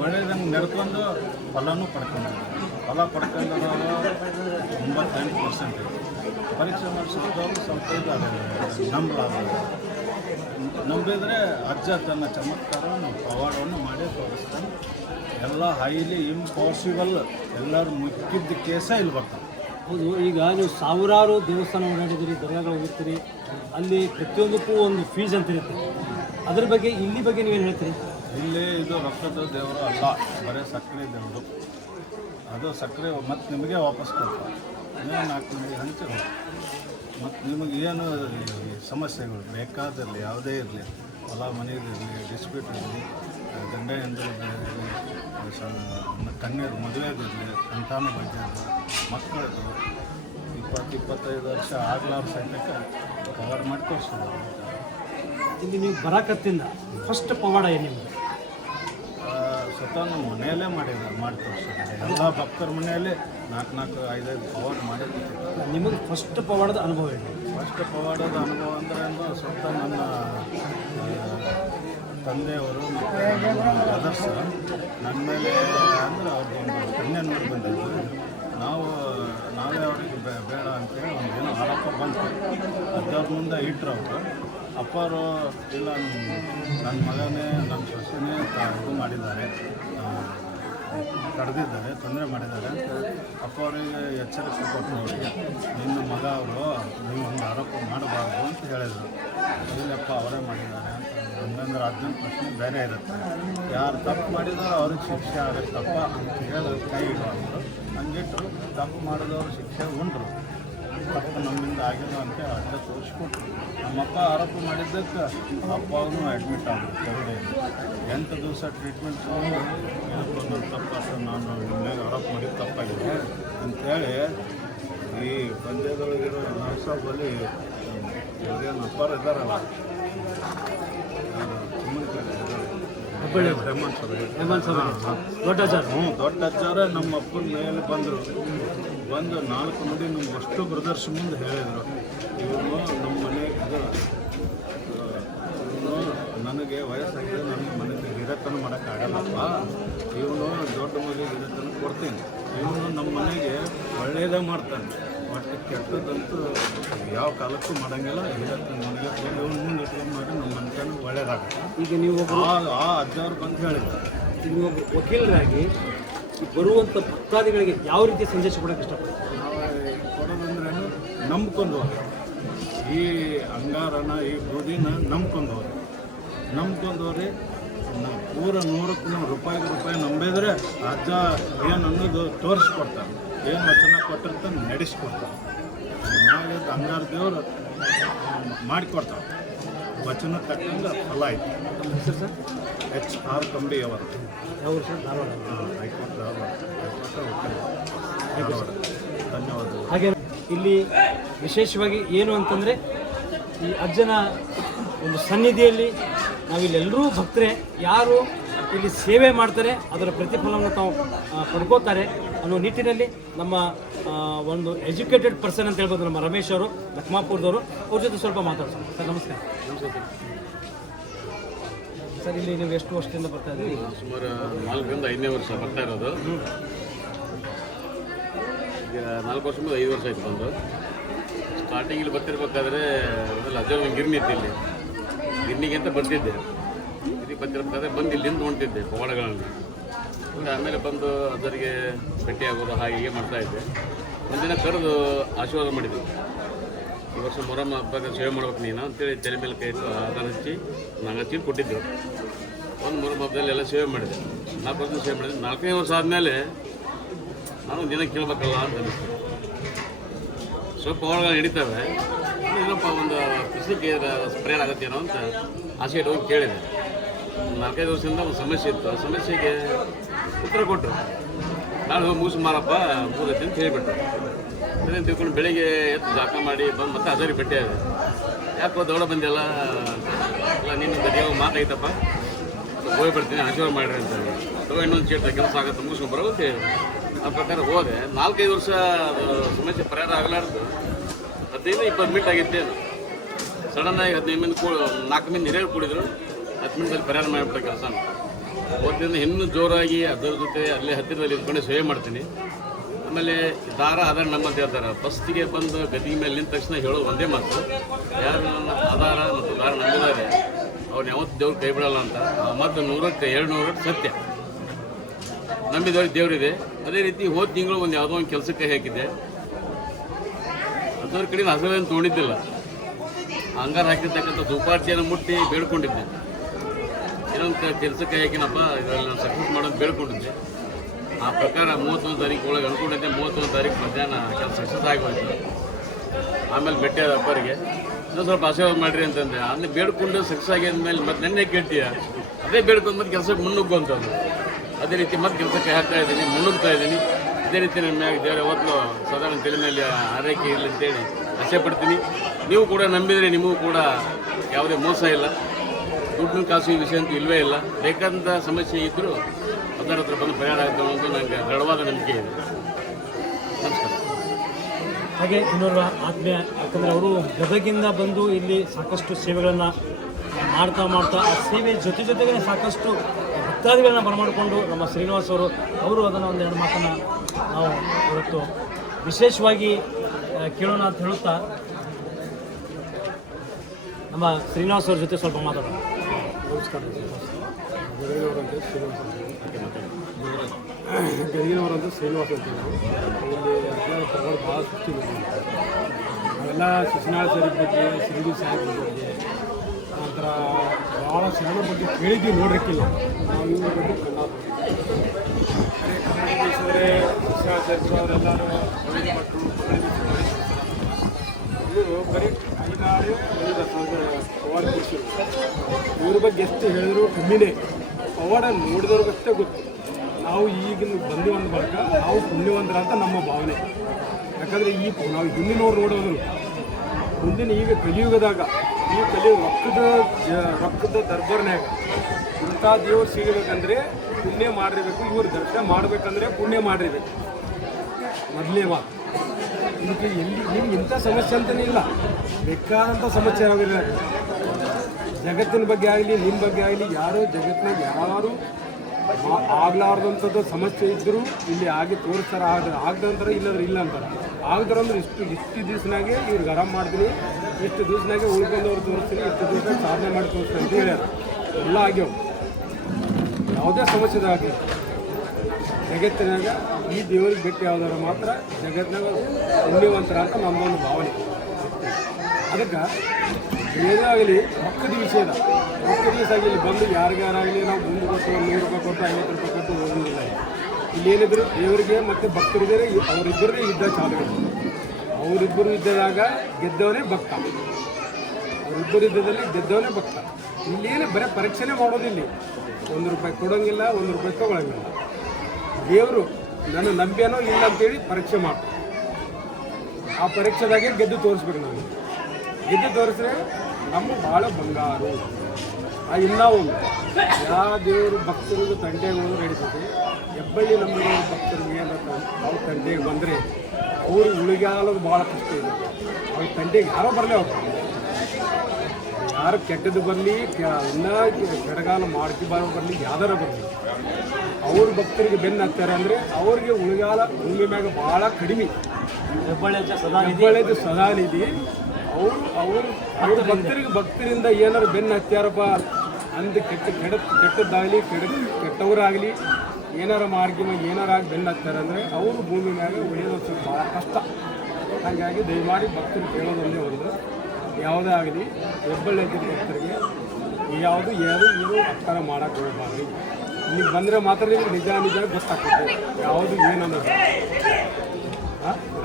ಒಳ್ಳೆಯದನ್ನು ನಡ್ಕೊಂಡು ಫಲನೂ ಪಡ್ಕೊಂಡಿದ್ದಾರೆ. ಫಲ ಪಡ್ಕೊಂಡಿರೋರು 98%. ಪರೀಕ್ಷೆ ಮಾಡಿಸಿದವರು ಸ್ವಲ್ಪ ಇದ್ದಾರೆ, ನಂಬಿದರೆ ಅಜ್ಜ ತನ್ನ ಚಮತ್ಕಾರವನ್ನು ಪವಾಡವನ್ನು ಮಾಡಿ ತೋರಿಸ್ತಾನೆ. ಎಲ್ಲ ಹೈಲಿ ಇಂಪಾಸಿಬಲ್ ಎಲ್ಲರೂ ಮುಕ್ಕಿದ್ದ ಕೇಸ ಇಲ್ಲಿ ಬರ್ತಾರೆ. ಹೌದು. ಈಗ ನೀವು ಸಾವಿರಾರು ದೇವಸ್ಥಾನ ಓಡಾಡಿದ್ದೀರಿ, ದರ್ಗಾಗಳು ಹೋಗಿರ್ತೀರಿ, ಅಲ್ಲಿ ಪ್ರತಿಯೊಂದಕ್ಕೂ ಒಂದು ಫೀಸ್ ಅಂತ ಇರುತ್ತೆ. ಅದ್ರ ಬಗ್ಗೆ ಇಲ್ಲಿ ಬಗ್ಗೆ ನೀವೇನು ಹೇಳ್ತೀರಿ? ಇಲ್ಲಿ ಇದು ರೊಕ್ಕದ ದೇವರು ಅಲ್ಲ, ಬರೀ ಸಕ್ಕರೆ ದೇವರು. ಅದು ಸಕ್ಕರೆ ಮತ್ತು ನಿಮಗೆ ವಾಪಸ್ ಕೊಡ್ತಾರೆ. ನೀವು 4 ಮಂದಿಗೆ ಹಂಚಿ ಮತ್ತು ನಿಮಗೆ ಏನು ಸಮಸ್ಯೆಗಳು ಬೇಕಾದಿರಲಿ, ಯಾವುದೇ ಇರಲಿ, ಹೊಲ ಮನೆಯದಿರಲಿ, ಡಿಸ್ಪ್ಯೂಟ್ ಇರಲಿ, ಗಂಡ ಹೆಂಡರಿರಲಿ, ಕಣ್ಣೀರು ಮದುವೆದಿರಲಿ, ಸಂತಾನ ಬಗ್ಗೆ ಮಕ್ಕಳದು 20-25 ವರ್ಷ ಆಗ್ಲಾರ ಸೈನ್ಯಕ್ಕೆ ಕವರ್ ಮಾಡಿ ತೋರಿಸ್ತಾರೆ. ಇಲ್ಲಿ ನೀವು ಬರಾಕತ್ತಿಂದ ಫಸ್ಟ್ ಪವಾಡ ಏನು ನಿಮಗೆ? ಸ್ವತಃ ನಮ್ಮ ಮನೆಯಲ್ಲೇ ಮಾಡಿ ತೋರಿಸ್ತಾರೆ. ಎಲ್ಲ ಭಕ್ತರ ಮನೆಯಲ್ಲೇ 4-5 ಪವಾಡ ಮಾಡಿರ್ತೀವಿ. ನಿಮಗೆ ಫಸ್ಟ್ ಪವಾಡದ ಅನುಭವ ಇದೆ? ಫಸ್ಟ್ ಪವಾಡದ ಅನುಭವ ಅಂದರೆ ಸ್ವತಃ ನನ್ನ ತಂದೆಯವರು ಮತ್ತು ನನ್ನ ಬ್ರದರ್ಸ್ ನನ್ನ ಮೇಲೆ ಅಂದರೆ ಅವ್ರಿಗೊಂದು ಕನ್ಯೆ ನೋಡಿ ಬಂದಿದ್ದು. ನಾವೇ ಅವರಿಗೆ ಬೇಡ ಅಂತೇಳಿ ಒಂದೇನೋ ಆರೋಪ ಬಂತು. ಅದ್ರ ಮುಂದೆ ಇಟ್ಟರು ಅವರು. ಅಪ್ಪರು ಇಲ್ಲ ನನ್ನ ಮಗನೇ ನನ್ನ ಸೊಸೆನೇ ಇದು ಮಾಡಿದ್ದಾರೆ, ಕಡ್ದಿದ್ದಾರೆ, ತೊಂದರೆ ಮಾಡಿದ್ದಾರೆ ಅಂತ ಅಪ್ಪ ಅವರಿಗೆ ಎಚ್ಚರಿಕೆ ಕೊಟ್ಟರು. ಅವರಿಗೆ ನಿನ್ನ ಮಗ ಅವರು ನೀವು ಒಂದು ಆರೋಪ ಮಾಡಬಾರ್ದು ಅಂತ ಹೇಳಿದರು. ಇಲ್ಲಪ್ಪ ಅವರೇ ಮಾಡಿದ್ದಾರೆ ಅಂತ. ಹಂಗಂದ್ರೆ ಅದನ್ನ ಪ್ರಶ್ನೆ ಬೇರೆ ಇರುತ್ತೆ. ಯಾರು ತಪ್ಪು ಮಾಡಿದಾರೋ ಅವ್ರಿಗೆ ಶಿಕ್ಷೆ ಆಗುತ್ತಪ್ಪ ಅಂತ ಹೇಳಿ ಕೈ ಇಡುವಂಥರು. ಹಂಗಿಟ್ಟರು. ತಪ್ಪು ಮಾಡಿದವರು ಶಿಕ್ಷೆ ಉಂಡ್ರು. ತಪ್ಪು ನಮ್ಮಿಂದ ಆಗಿಲ್ಲ ಅಂತ ಅಡ್ಡ ತೋರಿಸ್ಕೊಟ್ರು. ನಮ್ಮಪ್ಪ ಆರೋಪ ಮಾಡಿದ್ದಕ್ಕೆ ಅಪ್ಪ ಅವನು ಅಡ್ಮಿಟ್ ಆದರು ಕೋವಿಡಲ್ಲಿ. 8 ದಿವಸ ಟ್ರೀಟ್ಮೆಂಟ್ ತೊಗೊಂಡು ಏನಪ್ಪ ನನ್ನ ತಪ್ಪಾಗ ನಾನು ನಿಮ್ಮ ಮೇಲೆ ಆರೋಪ ಮಾಡಿದ್ದು ತಪ್ಪಾಗಿದೆ ಅಂಥೇಳಿ ಈ ಪಂದ್ಯದೊಳಗಿರೋ ನರಸಾಬಲ್ಲಿ ಇವ್ರೇನು ಅಪ್ಪಾರು ಇದ್ದಾರಲ್ಲ, ದೊಡ್ಡ ಅಜ್ಜಾರ ನಮ್ಮ ಅಪ್ಪನ ಮೇಲೆ ಬಂದರು. ಬಂದು 4 ನುಡಿ ನಮ್ಮ ಅಷ್ಟು ಬ್ರದರ್ಸ್ ಮುಂದೆ ಹೇಳಿದರು. ಇವನು ನಮ್ಮ ಮನೆಗೆ ನನಗೆ ವಯಸ್ಸಾಗಿದೆ, ನನಗೆ ಮನೆಗೆ ಹಿರೇತನ ಮಾಡೋಕ್ಕಾಗಲ್ಲಪ್ಪ. ಇವನು ದೊಡ್ಡ ಮದುವೆಗೆ ಹಿರೇತನ ಕೊಡ್ತೀನಿ. ಇವನು ನಮ್ಮ ಮನೆಗೆ ಒಳ್ಳೆಯದೇ ಮಾಡ್ತಾನೆ, ಒಟ್ಟು ಕೆಟ್ಟದಂತೂ ಯಾವ ಕಾಲಕ್ಕೂ ಮಾಡೋಂಗಿಲ್ಲ. ಹಿರೇತನ ನನಗೆ ಇವನು ಮುಂದೆ ಇಟ್ಕೊಂಡು ಮಾಡಿ ನಮ್ಮ ಮನೆತನ ಒಳ್ಳೇದಾಗುತ್ತೆ. ಈಗ ನೀವು ಆ ಅಜ್ಜವ್ರು ಬಂದು ಹೇಳಿದ್ರು. ನೀವು ವಕೀಲರಾಗಿ ಬರುವಂಥ ಭಕ್ತಾದಿಗಳಿಗೆ ಯಾವ ರೀತಿ ಸಂದೇಶ ಕೊಡೋಕ್ಕೆ ಇಷ್ಟಪಡ್ತೀವಿ? ನಾವು ಕೊಡೋದಂದ್ರೇನು, ನಂಬ್ಕೊಂಡು ಈ ಅಂಗಾರನ ಈ ಬೂದಿನ ನಂಬ್ಕೊಂಡವ್ರಿ ಪೂರ 100ಕ್ಕೆ ರೂಪಾಯಿ ನಂಬಿದ್ರೆ ಅಜ್ಜ ಏನು ಅನ್ನೋದು ತೋರಿಸ್ಕೊಡ್ತಾರೆ, ಏನು ವಚನ ಕೊಟ್ಟಿರ್ತಾನೆ ನಡೆಸ್ಕೊಡ್ತಾರೆ. ಮಾಡಿದ ಅಂಗಾರ ದೇವರು ಮಾಡಿಕೊಡ್ತಾರೆ. ವಚನ ತಕ್ಕಂಗೆ ಫಲ ಐತಿ. ಹೆಸರು ಸರ್? HR ಕಂಬಿ ಅವರು ಯಾವ ಸರ್? ಧಾರವಾಡ. ಹೈಕೋರ್ಟ್ ಧಾರವಾಡ. ಧನ್ಯವಾದಗಳು. ಹಾಗೆ ಇಲ್ಲಿ ವಿಶೇಷವಾಗಿ ಏನು ಅಂತಂದರೆ ಈ ಅಜ್ಜನ ಒಂದು ಸನ್ನಿಧಿಯಲ್ಲಿ ನಾವಿಲ್ಲೆಲ್ಲರೂ ಭಕ್ತರೇ, ಯಾರು ಇಲ್ಲಿ ಸೇವೆ ಮಾಡ್ತಾರೆ ಅದರ ಪ್ರತಿಫಲವನ್ನು ತಾವು ಪಡ್ಕೋತಾರೆ ಅನ್ನೋ ನಿಟ್ಟಿನಲ್ಲಿ ನಮ್ಮ ಒಂದು ಎಜುಕೇಟೆಡ್ ಪರ್ಸನ್ ಅಂತ ಹೇಳ್ಬೋದು ನಮ್ಮ ರಮೇಶ್ ಅವರು ಲಕ್ಮಾಪುರದವರು. ಅವ್ರ ಜೊತೆ ಸ್ವಲ್ಪ ಮಾತಾಡ್ಸೋಣ. ಸರ್ ನಮಸ್ಕಾರ. ಸರ್ ಇಲ್ಲಿ ನೀವು ಎಷ್ಟು ವರ್ಷದಿಂದ ಬರ್ತಾ ಇದ್ದೀರಿ? ಸುಮಾರು 4ರಿಂದ 5ನೇ ವರ್ಷ ಬರ್ತಾ ಇರೋದು. ಈಗ 4 ವರ್ಷದಿಂದ 5 ವರ್ಷ ಆಯ್ತು ಬಂದು. ಸ್ಟಾರ್ಟಿಂಗ್ ಇಲ್ಲಿ ಬರ್ತಿರ್ಬೇಕಾದ್ರೆ ಅಜ್ಜ ಗಿರ್ನಿ ಇತ್ತು. ಇಲ್ಲಿ ಗಿರ್ನಿಗೆ ಅಂತ ಬರ್ತಿದ್ದೆ. ಇಲ್ಲಿ ಬರ್ತಿರ್ಬೇಕಾದ್ರೆ ಬಂದು ಇಲ್ಲಿಂದ ನೋಡ್ತಿದ್ದೆ ಪವಾಡಗಳನ್ನು. ಆಮೇಲೆ ಬಂದು ಅದರಿಗೆ ಭೇಟಿ ಆಗೋದು ಹಾಗೆ ಮಾಡ್ತಾ ಇದ್ದೆ. ಒಂದಿನ ಕರೆದು ಆಶೀರ್ವಾದ ಮಾಡಿದ್ವಿ. ಈ ವರ್ಷ ಮೊಹರಂ ಹಬ್ಬಕ್ಕೆ ಸೇವೆ ಮಾಡ್ಬೇಕು ನೀನು ಅಂತೇಳಿ ತಲೆ ಮೇಲೆ ಕೈ ಇಟ್ಟು ಅದನ್ನು ಹಚ್ಚಿ ನಂಗೆ ಹಚ್ಚಿ ಕೊಟ್ಟಿದ್ದರು. ಒಂದು ಮೊಹರಂ ಹಬ್ಬದಲ್ಲಿ ಎಲ್ಲ ಸೇವೆ ಮಾಡಿದೆ. 4 ವರ್ಷ ಸೇವೆ ಮಾಡಿದೆ. 4ನೇ ವರ್ಷ ಆದಮೇಲೆ ನಾನು ದಿನ ಕೇಳಬೇಕಲ್ಲ ಅಂತ ಅನಿಸ್ತು. ಸ್ವಲ್ಪ ಪವಾಡಗಳು ನಡೀತವೆ, ಏನಪ್ಪ ಒಂದು ಕೃಷಿಗೆ ಸ್ಪ್ರೇರ್ ಆಗುತ್ತೇನೋ ಅಂತ ಆಸೆ ಇಟ್ಟು ಕೇಳಿದೆ. 4-5 ವರ್ಷದಿಂದ ಒಂದು ಸಮಸ್ಯೆ ಇತ್ತು. ಆ ಸಮಸ್ಯೆಗೆ ಉತ್ತರ ಕೊಟ್ಟರು. ನಾಳೆ ಹೋಗಿ ಮುಗಿಸಿ ಮಾರಪ್ಪ ಮುಗಿದೈತೆ ಅಂತ ಹೇಳಿಬಿಟ್ರು. ಅದನ್ನು ತಿಳ್ಕೊಂಡು ಬೆಳಿಗ್ಗೆ ಎತ್ತು ಜಾಕ ಮಾಡಿ ಬಂದು ಮತ್ತೆ ಹಜಾರಿ ಭೇಟಿ ಆಗಿದೆ. ಯಾಕೋ ದೌಡ ಬಂದೆಲ್ಲ ಇಲ್ಲ ನಿನ್ನ ಗದಿಯಾಗ ಮಾತಾಯ್ತಪ್ಪ ಹೋಗ್ಬಿಡ್ತೀನಿ ಆಶೀರ್ವಾದ ಮಾಡಿರಿ ಅಂತ ಹೇಳಿ. ತಗೋ ಇನ್ನೊಂದು ಚೇಟ ಕೆಲಸ ಆಗುತ್ತೆ ಮುಗಿಸ್ಕೊಂಡು ಬರೋ ಅಂತ ಹೇಳಿ ಆ ಪ್ರಕಾರ ಹೋದೆ. 4-5 ವರ್ಷ ಸಮಸ್ಯೆ ಪರಿಹಾರ ಆಗಲಾರ್ದು 15-20 ಮಿನಿಟ್ ಆಗಿತ್ತೇ. ಸಡನ್ನಾಗಿ 15 ಮಿನಿಟ್ 4 ಮಿನಿಟ್ ಹಿರಿಯರು ಕೂಡಿದ್ರು. 10 ಮಿನಿಟಲ್ಲಿ ಪರಿಹಾರ ಮಾಡಿಬಿಟ್ಟ ಕೆಲಸ. ಓದ್ರಿಂದ ಇನ್ನೂ ಜೋರಾಗಿ ಅದರ ಜೊತೆ ಅಲ್ಲೇ ಹತ್ತಿರದಲ್ಲಿ ಇದ್ಕೊಂಡು ಸೇವೆ ಮಾಡ್ತೀನಿ. ಆಮೇಲೆ ದಾರ ಆಧಾರ ನಮ್ಮಂತ ಹೇಳ್ತಾರೆ. ಫಸ್ಟಿಗೆ ಬಂದು ಗದಿಗೆ ಮೇಲೆ ನಿಂತ ತಕ್ಷಣ ಹೇಳೋದು ಒಂದೇ ಮಾತು, ಯಾರು ನನ್ನ ಆಧಾರ ಮತ್ತು ದಾರ ನಂಬಿದ್ದಾರೆ ಅವ್ರನ್ನ ಯಾವತ್ತು ದೇವ್ರು ಕೈ ಬಿಡಲ್ಲ ಅಂತ. ಮತ್ತು 100ಕ್ಕೆ 200 ಸತ್ಯ. ನಂಬಿದವ್ರಿಗೆ ದೇವರಿದೆ. ಅದೇ ರೀತಿ ಹೋದ ತಿಂಗಳು ಒಂದು ಯಾವುದೋ ಒಂದು ಕೆಲಸಕ್ಕೆ ಹಾಕಿದ್ದೆ. ಅದರ ಕಡೆಯಿಂದ ಹಸವೇನು ತೊಗೊಂಡಿದ್ದಿಲ್ಲ. ಅಂಗಾರ ಹಾಕಿರ್ತಕ್ಕಂಥ ಧೂಪಾರ್ತಿಯನ್ನು ಮುಟ್ಟಿ ಬೇಡ್ಕೊಂಡಿದ್ದೆ. ಇನ್ನೊಂದು ಕೆಲಸಕ್ಕೆ ಹಾಕಿನಪ್ಪ ಇದರಲ್ಲಿ ನಾನು ಸಕ್ಸಸ್ ಮಾಡೋದು ಬೇಡ್ಕೊಂಡಿದ್ದೆ. ಆ ಪ್ರಕಾರ 31 ತಾರೀಕು ಒಳಗೆ ಅನ್ಕೊಂಡಿದ್ದೆ. 31 ತಾರೀಕು ಮಧ್ಯಾಹ್ನ ಕೆಲಸ ಸಕ್ಸಸ್ ಆಗೋಯ್ತು. ಆಮೇಲೆ ಭೇಟಿಯಾದ ಅಪ್ಪರಿಗೆ ಇನ್ನೂ ಸ್ವಲ್ಪ ಆಶೀರ್ವಾದ ಮಾಡಿರಿ ಅಂತಂದೆ. ಅಲ್ಲಿ ಬೇಡ್ಕೊಂಡು ಸಕ್ಸಸ್ ಆಗಿದ್ಮೇಲೆ ಮತ್ತೆ ನೆನ್ನೆ ಕೇಳ್ತೀಯ ಅದೇ ಬೇಡ್ಕೊಂಡು ಮತ್ತೆ ಕೆಲಸಕ್ಕೆ ಮುನ್ನುಗ್ಗುವಂಥದ್ದು. ಅದೇ ರೀತಿ ಮತ್ತೆ ಕೆಲಸಕ್ಕೆ ಹಾಕ್ತಾ ಇದ್ದೀನಿ, ಮುನ್ನುಗ್ತಾ ಇದ್ದೀನಿ. ಇದೇ ರೀತಿ ನನ್ನ ಮ್ಯಾಗ ದೇವರ ಯಾವತ್ತೂ ಸಾಧಾರಣ ತಲೆ ಮೇಲೆ ಆರೈಕೆ ಇರಲಿ ಅಂತೇಳಿ ಆಸೆ ಪಡ್ತೀನಿ. ನೀವು ಕೂಡ ನಂಬಿದರೆ ನಿಮಗೂ ಕೂಡ ಯಾವುದೇ ಮೋಸ ಇಲ್ಲ. ದುಡ್ಡಿನ ಕಾಸು ಈ ವಿಷಯ ಅಂತೂ ಇಲ್ಲವೇ ಇಲ್ಲ. ಬೇಕಾದಂಥ ಸಮಸ್ಯೆ ಇದ್ದರೂ ಅದು ಅಜ್ಜರ ಹತ್ರ ಬಂದು ಪರಿಹಾರ ಆಗುತ್ತೆ ಅನ್ನೋದು ನನಗೆ ದೃಢವಾದ ನಂಬಿಕೆ ಇದೆ. ನಮಸ್ಕಾರ. ಹಾಗೆ ಇನ್ನೊಬ್ಬ ಆತ್ಮೀಯ, ಯಾಕಂದರೆ ಅವರು ಗದಗಿಂದ ಬಂದು ಇಲ್ಲಿ ಸಾಕಷ್ಟು ಸೇವೆಗಳನ್ನು ಮಾಡ್ತಾ ಆ ಸೇವೆ ಜೊತೆಗೆ ಸಾಕಷ್ಟು ಭಕ್ತಾದಿಗಳನ್ನ ಬರಮಾಡಿಕೊಂಡು ನಮ್ಮ ಶ್ರೀನಿವಾಸ್ ಅವರು ಅದನ್ನು ಒಂದೆರಡು ಮಾತನ್ನು ನಾವು ಇವತ್ತು ವಿಶೇಷವಾಗಿ ಕೇಳೋಣ ಅಂತ ಹೇಳುತ್ತಾ ನಮ್ಮ ಶ್ರೀನಿವಾಸ್ ಅವ್ರ ಜೊತೆ ಸ್ವಲ್ಪ ಮಾತಾಡೋಣ. ನಮಸ್ಕಾರ. ಗದಗಿನವರಂತ ಶ್ರೀನಿವಾಸ ಅಂತ ಇಲ್ಲಿ ಅಜ್ಞಾನ ತಗೊಂಡು ಭಾಳ ಸುತ್ತಿ ಅವೆಲ್ಲ ಶಿಶುನಾಳ ಸರಿ ಬಗ್ಗೆ, ಶಿರಡಿ ಸಾಹೇಬ್ರ ಬಗ್ಗೆ, ನಂತರ ಭಾಳ ಶರಣ ಬಗ್ಗೆ ಕೇಳಿದ್ದೀವಿ, ನೋಡ್ರಿಕ್ಕಿಲ್ಲ ನಾವು ಇವ್ರ ಬಗ್ಗೆ ಕನ್ನಡ ದೇಶದರೆ ಶಿಶುನಾಳ ಸಾಹೇಬ್ರು ಅವರೆಲ್ಲರೂ ಒಳ್ಳೆಯ ಮಕ್ಕಳು ಇವರು ಬರೀ ಐದಾರು ಪವಾಡ ಕೊಡಿಸಿರು. ಇವ್ರ ಬಗ್ಗೆ ಎಷ್ಟು ಹೇಳಿದ್ರು ಕಮ್ಮಿನೇ. ಪವಾಡ ನೋಡಿದವ್ರಿಗಷ್ಟೇ ಗೊತ್ತು. ನಾವು ಈಗಿನ ಬಂದಿವಂದ ಬಳಿಕ ನಾವು ಪುಣ್ಯವಂತರ ಅಂತ ನಮ್ಮ ಭಾವನೆ. ಯಾಕಂದರೆ ನಾವು ಹಿಂದಿನವ್ರು ನೋಡೋದ್ರು ಮುಂದಿನ ಈಗ ಕಲಿಯುಗದಾಗ ಈ ರೊಕ್ಕದ ದರ್ಬರ್ನ್ಯಾಗ ಇಂಥ ದೇವ್ರು ಸಿಗಬೇಕಂದ್ರೆ ಪುಣ್ಯ ಮಾಡಿರ್ಬೇಕು. ಇವ್ರು ದರ್ಶನ ಮಾಡಬೇಕಂದ್ರೆ ಪುಣ್ಯ ಮಾಡಿರ್ಬೇಕು. ಮೊದಲೇ ಮಾತು. ಇದಕ್ಕೆ ನಿಮ್ಗೆ ಇಂಥ ಸಮಸ್ಯೆ ಅಂತಲೇ ಇಲ್ಲ, ಬೇಕಾದಂಥ ಸಮಸ್ಯೆ ಆಗಿಲ್ಲ. ಜಗತ್ತಿನ ಬಗ್ಗೆ ಆಗಲಿ ನಿಮ್ಮ ಬಗ್ಗೆ ಆಗಲಿ ಯಾರೋ ಜಗತ್ತಿನಾಗ ಯಾರು ಆಗ್ಲಾರ್ದಂಥದ್ದು ಸಮಸ್ಯೆ ಇದ್ದರೂ ಇಲ್ಲಿ ಆಗಿ ತೋರಿಸ್ತಾರೆ. ಆಗದಂತಾರೆ ಇಲ್ಲಂದ್ರೆ ಇಲ್ಲ ಅಂತಾರೆ. ಆಗದ್ರಂದ್ರೆ ಇಷ್ಟು ದಿವ್ಸನಾಗೆ ಇವ್ರಿಗೆ ಆರಾಮ್ ಮಾಡ್ತೀನಿ, ಇಷ್ಟು ದಿವ್ಸನಾಗೆ ಉಳ್ಕೊಂಡವ್ರು ತೋರಿಸ್ತೀನಿ, ಇಷ್ಟು ದಿವಸ ಸಾಧನೆ ಮಾಡಿ ತೋರಿಸ್ತೀನಿ ಅಂತ ಹೇಳ್ಯಾರ. ಎಲ್ಲ ಆಗ್ಯಾವ. ಯಾವುದೇ ಸಮಸ್ಯೆದಾಗಿ ಜಗತ್ತಿನಾಗ ಈ ದೇವರಿಗೆ ಭೇಟಿ ಯಾವ್ದಾರ ಮಾತ್ರ ಜಗತ್ತಿನಾಗ ಪುಣ್ಯವಂತರ ಅಂತ ನಮ್ಮದೊಂದು ಭಾವನೆ. ಅದಕ್ಕೆ ಏನೇ ಆಗಲಿ ರೊಕ್ಕದ ವಿಷಯದ ದಿವಸ ಆಗಿ ಇಲ್ಲಿ ಬಂದು ಯಾರಿಗಾರಾಗಲಿ ನಾವು ಮುಂದೆ ಕೊಟ್ಟು 100 ರೂಪಾಯಿ ಕೊಟ್ಟು 50 ರೂಪಾಯಿ ಕೊಟ್ಟು ಹೋಗೋದಿಲ್ಲ. ಇಲ್ಲೇನಿದ್ರು ದೇವರಿಗೆ ಮತ್ತು ಭಕ್ತರಿಗೆ ಅವರಿಬ್ಬರೇ ಯುದ್ಧ ಚಾಲು. ಅವರಿಬ್ಬರು ಯುದ್ಧದಾಗ ಗೆದ್ದವನೇ ಭಕ್ತ, ಅವರಿಬ್ಬರು ಯುದ್ಧದಲ್ಲಿ ಗೆದ್ದವನೇ ಭಕ್ತ. ಇಲ್ಲೇನು ಬರೀ ಪರೀಕ್ಷೆನೇ ಮಾಡೋದಿಲ್ಲ. 1 ರೂಪಾಯಿ ಕೊಡೋಂಗಿಲ್ಲ, 1 ರೂಪಾಯಿ ತೊಗೊಳಂಗಿಲ್ಲ. ದೇವರು ನನ್ನ ನಂಬ್ಯಾನೋ ಇಲ್ಲ ಅಂತೇಳಿ ಪರೀಕ್ಷೆ ಮಾಡ್ತಾರೆ. ಆ ಪರೀಕ್ಷೆದಾಗೆ ಗೆದ್ದು ತೋರಿಸ್ಬೇಕು. ನಾವು ಗೆದ್ದು ತೋರಿಸ್ರೆ ನಮ್ಮ ಭಾಳ ಬಂಗಾರು. ಇನ್ನೂ ಒಂದು ಯಾವ ದೇವರು ಭಕ್ತರಿಗೂ ತಂಟೆಗೆ ಹೋದ್ರೆ ನಡೀತದೆ. ಹೆಬ್ಬಳ್ಳಿ ನಮ್ಮ ಭಕ್ತರಿಗೆ ಏನಂತ ಅವ್ರ ತಂಟೆಗೆ ಬಂದರೆ ಅವ್ರು ಉಳಿಗಾಲೋದು ಭಾಳ ಕಷ್ಟ ಇದೆ. ಅವ್ರ ತಂಟೆಗೆ ಯಾರೋ ಬರಲಿ, ಅವ್ರು ಯಾರು ಕೆಟ್ಟದ್ದು ಬರಲಿ, ಇನ್ನೂ ಕೆಡಗಾಲ ಮಾಡ್ಕಿ ಬರಲಿ, ಯಾವ್ದಾರ ಬರಲಿ, ಅವ್ರ ಭಕ್ತರಿಗೆ ಬೆನ್ನು ಹಾಕ್ತಾರೆ ಅಂದರೆ ಅವ್ರಿಗೆ ಉಳಿಗಾಲ ಭೂಮಿ ಮ್ಯಾಗ ಭಾಳ ಕಡಿಮೆ. ಹೆಬ್ಬಳ್ಳಿದು ಸದಾನಿಧಿ. ಅವ್ರ ಭಕ್ತರಿಂದ ಏನಾರು ಬೆನ್ನು ಹತ್ಯಾರಪ್ಪ ಅಂದು ಕೆಟ್ಟದ್ದಾಗಲಿ ಕೆಟ್ಟವರಾಗಲಿ ಏನಾರ ಏನಾರಾಗಿ ಬೆನ್ನು ಹತ್ತಾರೆ ಅಂದರೆ ಅವರು ಭೂಮಿ ಮ್ಯಾಗ ಉಳಿಯೋದು ಭಾಳ ಕಷ್ಟ. ಹಾಗಾಗಿ ದಯಮಾಡಿ ಭಕ್ತರು ಕೇಳೋದೊಂದೇ ಒಂದು, ಯಾವುದೇ ಆಗಲಿ ಹೆಬ್ಬಳ್ಳಿ ಭಕ್ತರಿಗೆ ಯಾವುದು ಏನು ಅಕ್ಕಾರ ಮಾಡೋಕ್ಕೆ ಹೋಗಬಾರ್ದು. ನೀವು ಬಂದರೆ ಮಾತ್ರ ನಿಮ್ಗೆ ನಿಜ ಗೊತ್ತಾಗ್ತದೆ ಯಾವುದು ಏನನ್ನೋದು.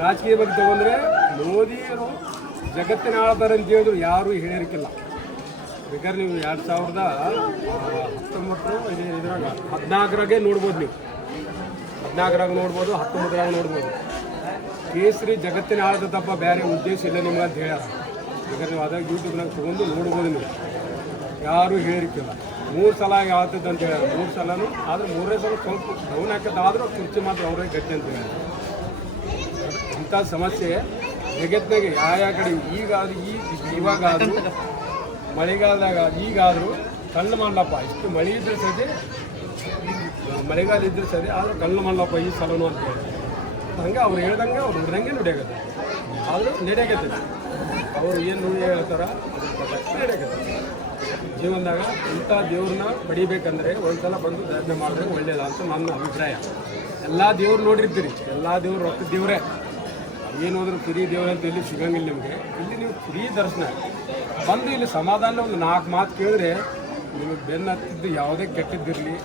ರಾಜಕೀಯ ಬಗ್ಗೆ ತಗೊಂಡ್ರೆ ಮೋದಿಯವರು ಜಗತ್ತಿನ ಆಳ್ತಾರೆ ಅಂತ ಹೇಳಿದ್ರು ಯಾರೂ ಹೇಳಿರಕ್ಕಿಲ್ಲ. ಬೇಕಾದ್ರೆ ನೀವು 2014 ನೋಡ್ಬೋದು, ನೀವು 14ರಾಗ ನೋಡ್ಬೋದು, 19ರಾಗ ನೋಡ್ಬೋದು. ಕೇಸರಿ ಜಗತ್ತಿನ ಆಳ್ದಪ್ಪ ಬೇರೆ ಉದ್ದೇಶ ಇಲ್ಲ ನಿಮ್ಗೆ ಅಂತ ಹೇಳ್ಯಾರ. ಬೇಕಾದ್ರೆ ನೀವು ಅದಾಗ ಯೂಟ್ಯೂಬ್ನಾಗ ತೊಗೊಂಡು ನೋಡ್ಬೋದು. ನೀವು ಯಾರೂ ಹೇಳಿರಕ್ಕಿಲ್ಲ. 3 ಸಲ ಯಾವ್ತದ್ದು ಅಂತ ಹೇಳ್ಯಾರ. 3 ಸಲನೂ ಆದ್ರೆ 3ನೇ ಸಲ ಸ್ವಲ್ಪ ಡೌನ್ ಹಾಕೋದಾದ್ರೂ ಕುರ್ಚಿ ಮಾತ್ರ ಅವರೇ ಗಟ್ಟಿ ಅಂತ ಹೇಳ್ಯಾರ. ಇಂಥ ಸಮಸ್ಯೆ ಜಗತ್ತಿನಾಗೆ ಯಾವ ಕಡೆ ಇವಾಗಾದರೂ ಮಳೆಗಾಲದಾಗ ಈಗಾದರೂ ಕಲ್ಲು ಮಾಡಲಪ್ಪ. ಇಷ್ಟು ಮಳೆ ಇದ್ರೆ ಸರಿ, ಮಳೆಗಾಲ ಇದ್ರೆ ಸರಿ, ಆದರೂ ಕಲ್ಲು ಮಾಡಲಪ್ಪ ಈ ಸಲನು ಅಂತ ಹೇಳಿ ಹಂಗೆ ಅವ್ರು ಹೇಳ್ದಂಗೆ ಅವ್ರು ನೋಡ್ದಂಗೆ ನಡೆಯಕತ್ತೆ. ಆದರೂ ನಡೆಯಕತ್ತೆ. ಅವರು ಏನು ಹೇಳ್ತಾರ ನಡೆಯಕತ್ತೆ. ಜೀವನದಾಗ ಇಂಥ ದೇವ್ರನ್ನ ಪಡಿಬೇಕಂದ್ರೆ ಒಂದ್ಸಲ ಬಂದು ದರ್ಶನ ಮಾಡಿದ್ರೆ ಒಳ್ಳೇದ ಅಂತ ನನ್ನ ಅಭಿಪ್ರಾಯ. ಎಲ್ಲ ದೇವ್ರು ನೋಡಿರ್ತೀರಿ, ಎಲ್ಲ ದೇವ್ರು ರೊಕ್ಕ ದೇವರೇ. ಏನು ಹೋದ್ರೆ ಫ್ರೀ ದೇವ್ರ ಅಂತ ಇಲ್ಲಿ ಸಿಗಂಗಿಲ್ಲ ನಿಮಗೆ. ಇಲ್ಲಿ ನೀವು ಫ್ರೀ ದರ್ಶನ ಬಂದು ಇಲ್ಲಿ ಸಮಾಧಾನ ಒಂದು 4 ಮಾತು ಕೇಳಿದ್ರೆ ನಿಮಗೆ ಬೆನ್ನು ಹತ್ತಿದ್ದು ಯಾವುದೇ ಕೆಟ್ಟದ್ದಿರಲಿ,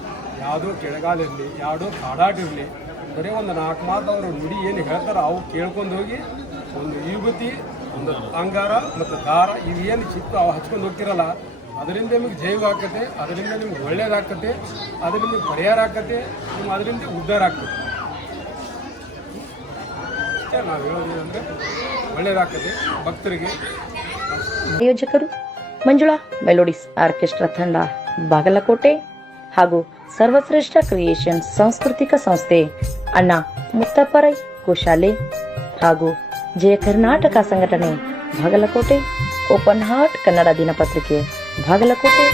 ಯಾವುದೋ ಕೆಳಗಾಲಿರಲಿ, ಯಾವುದೋ ಕಾಡಾಟ ಇರಲಿ, ಬರೀ ಒಂದು 4 ಮಾತು ಅವರು ನುಡಿ ಏನು ಹೇಳ್ತಾರೆ ಅವು ಕೇಳ್ಕೊಂಡು ಹೋಗಿ ಒಂದು ವಿಭೂತಿ, ಒಂದು ಅಂಗಾರ ಮತ್ತು ದಾರ ಇವೇನು ಸಿಕ್ಕು ಅವು ಹಚ್ಕೊಂಡು ಹೋಗ್ತಿರಲ್ಲ, ಅದರಿಂದ ನಿಮಗೆ ಜೈವ ಆಕತೆ, ಅದರಿಂದ ನಿಮ್ಗೆ ಒಳ್ಳೇದಾಕತೆ, ಅದರಿಂದ ನಿಮ್ಗೆ ಪರಿಹಾರ ಆಕತೆ, ನಿಮ್ಗೆ ಅದರಿಂದ ಉದ್ಧಾರ ಆಗ್ತದೆ. ಅಷ್ಟೇ ನಾವು ಹೇಳೋದೇನೆಂದರೆ ಒಳ್ಳೇದಾಕತೆ ಭಕ್ತರಿಗೆ. ಆಯೋಜಕರು ಮಂಜುಳಾ ಮೆಲೋಡಿಸ್ ಆರ್ಕೆಸ್ಟ್ರಾ ತಂಡ, ಬಾಗಲಕೋಟೆ ಹಾಗೂ ಸರ್ವಶ್ರೇಷ್ಠ ಕ್ರಿಯೇಷನ್ ಸಾಂಸ್ಕೃತಿಕ ಸಂಸ್ಥೆ ಅಣ್ಣ ಮುತ್ತಪ್ಪರೈ ಗೋಶಾಲೆ ಹಾಗೂ ಜಯ ಕರ್ನಾಟಕ ಸಂಘಟನೆ ಬಾಗಲಕೋಟೆ, ಓಪನ್ ಹಾರ್ಟ್ ಕನ್ನಡ ದಿನಪತ್ರಿಕೆ ಬಾಗಲಕೋಟೆ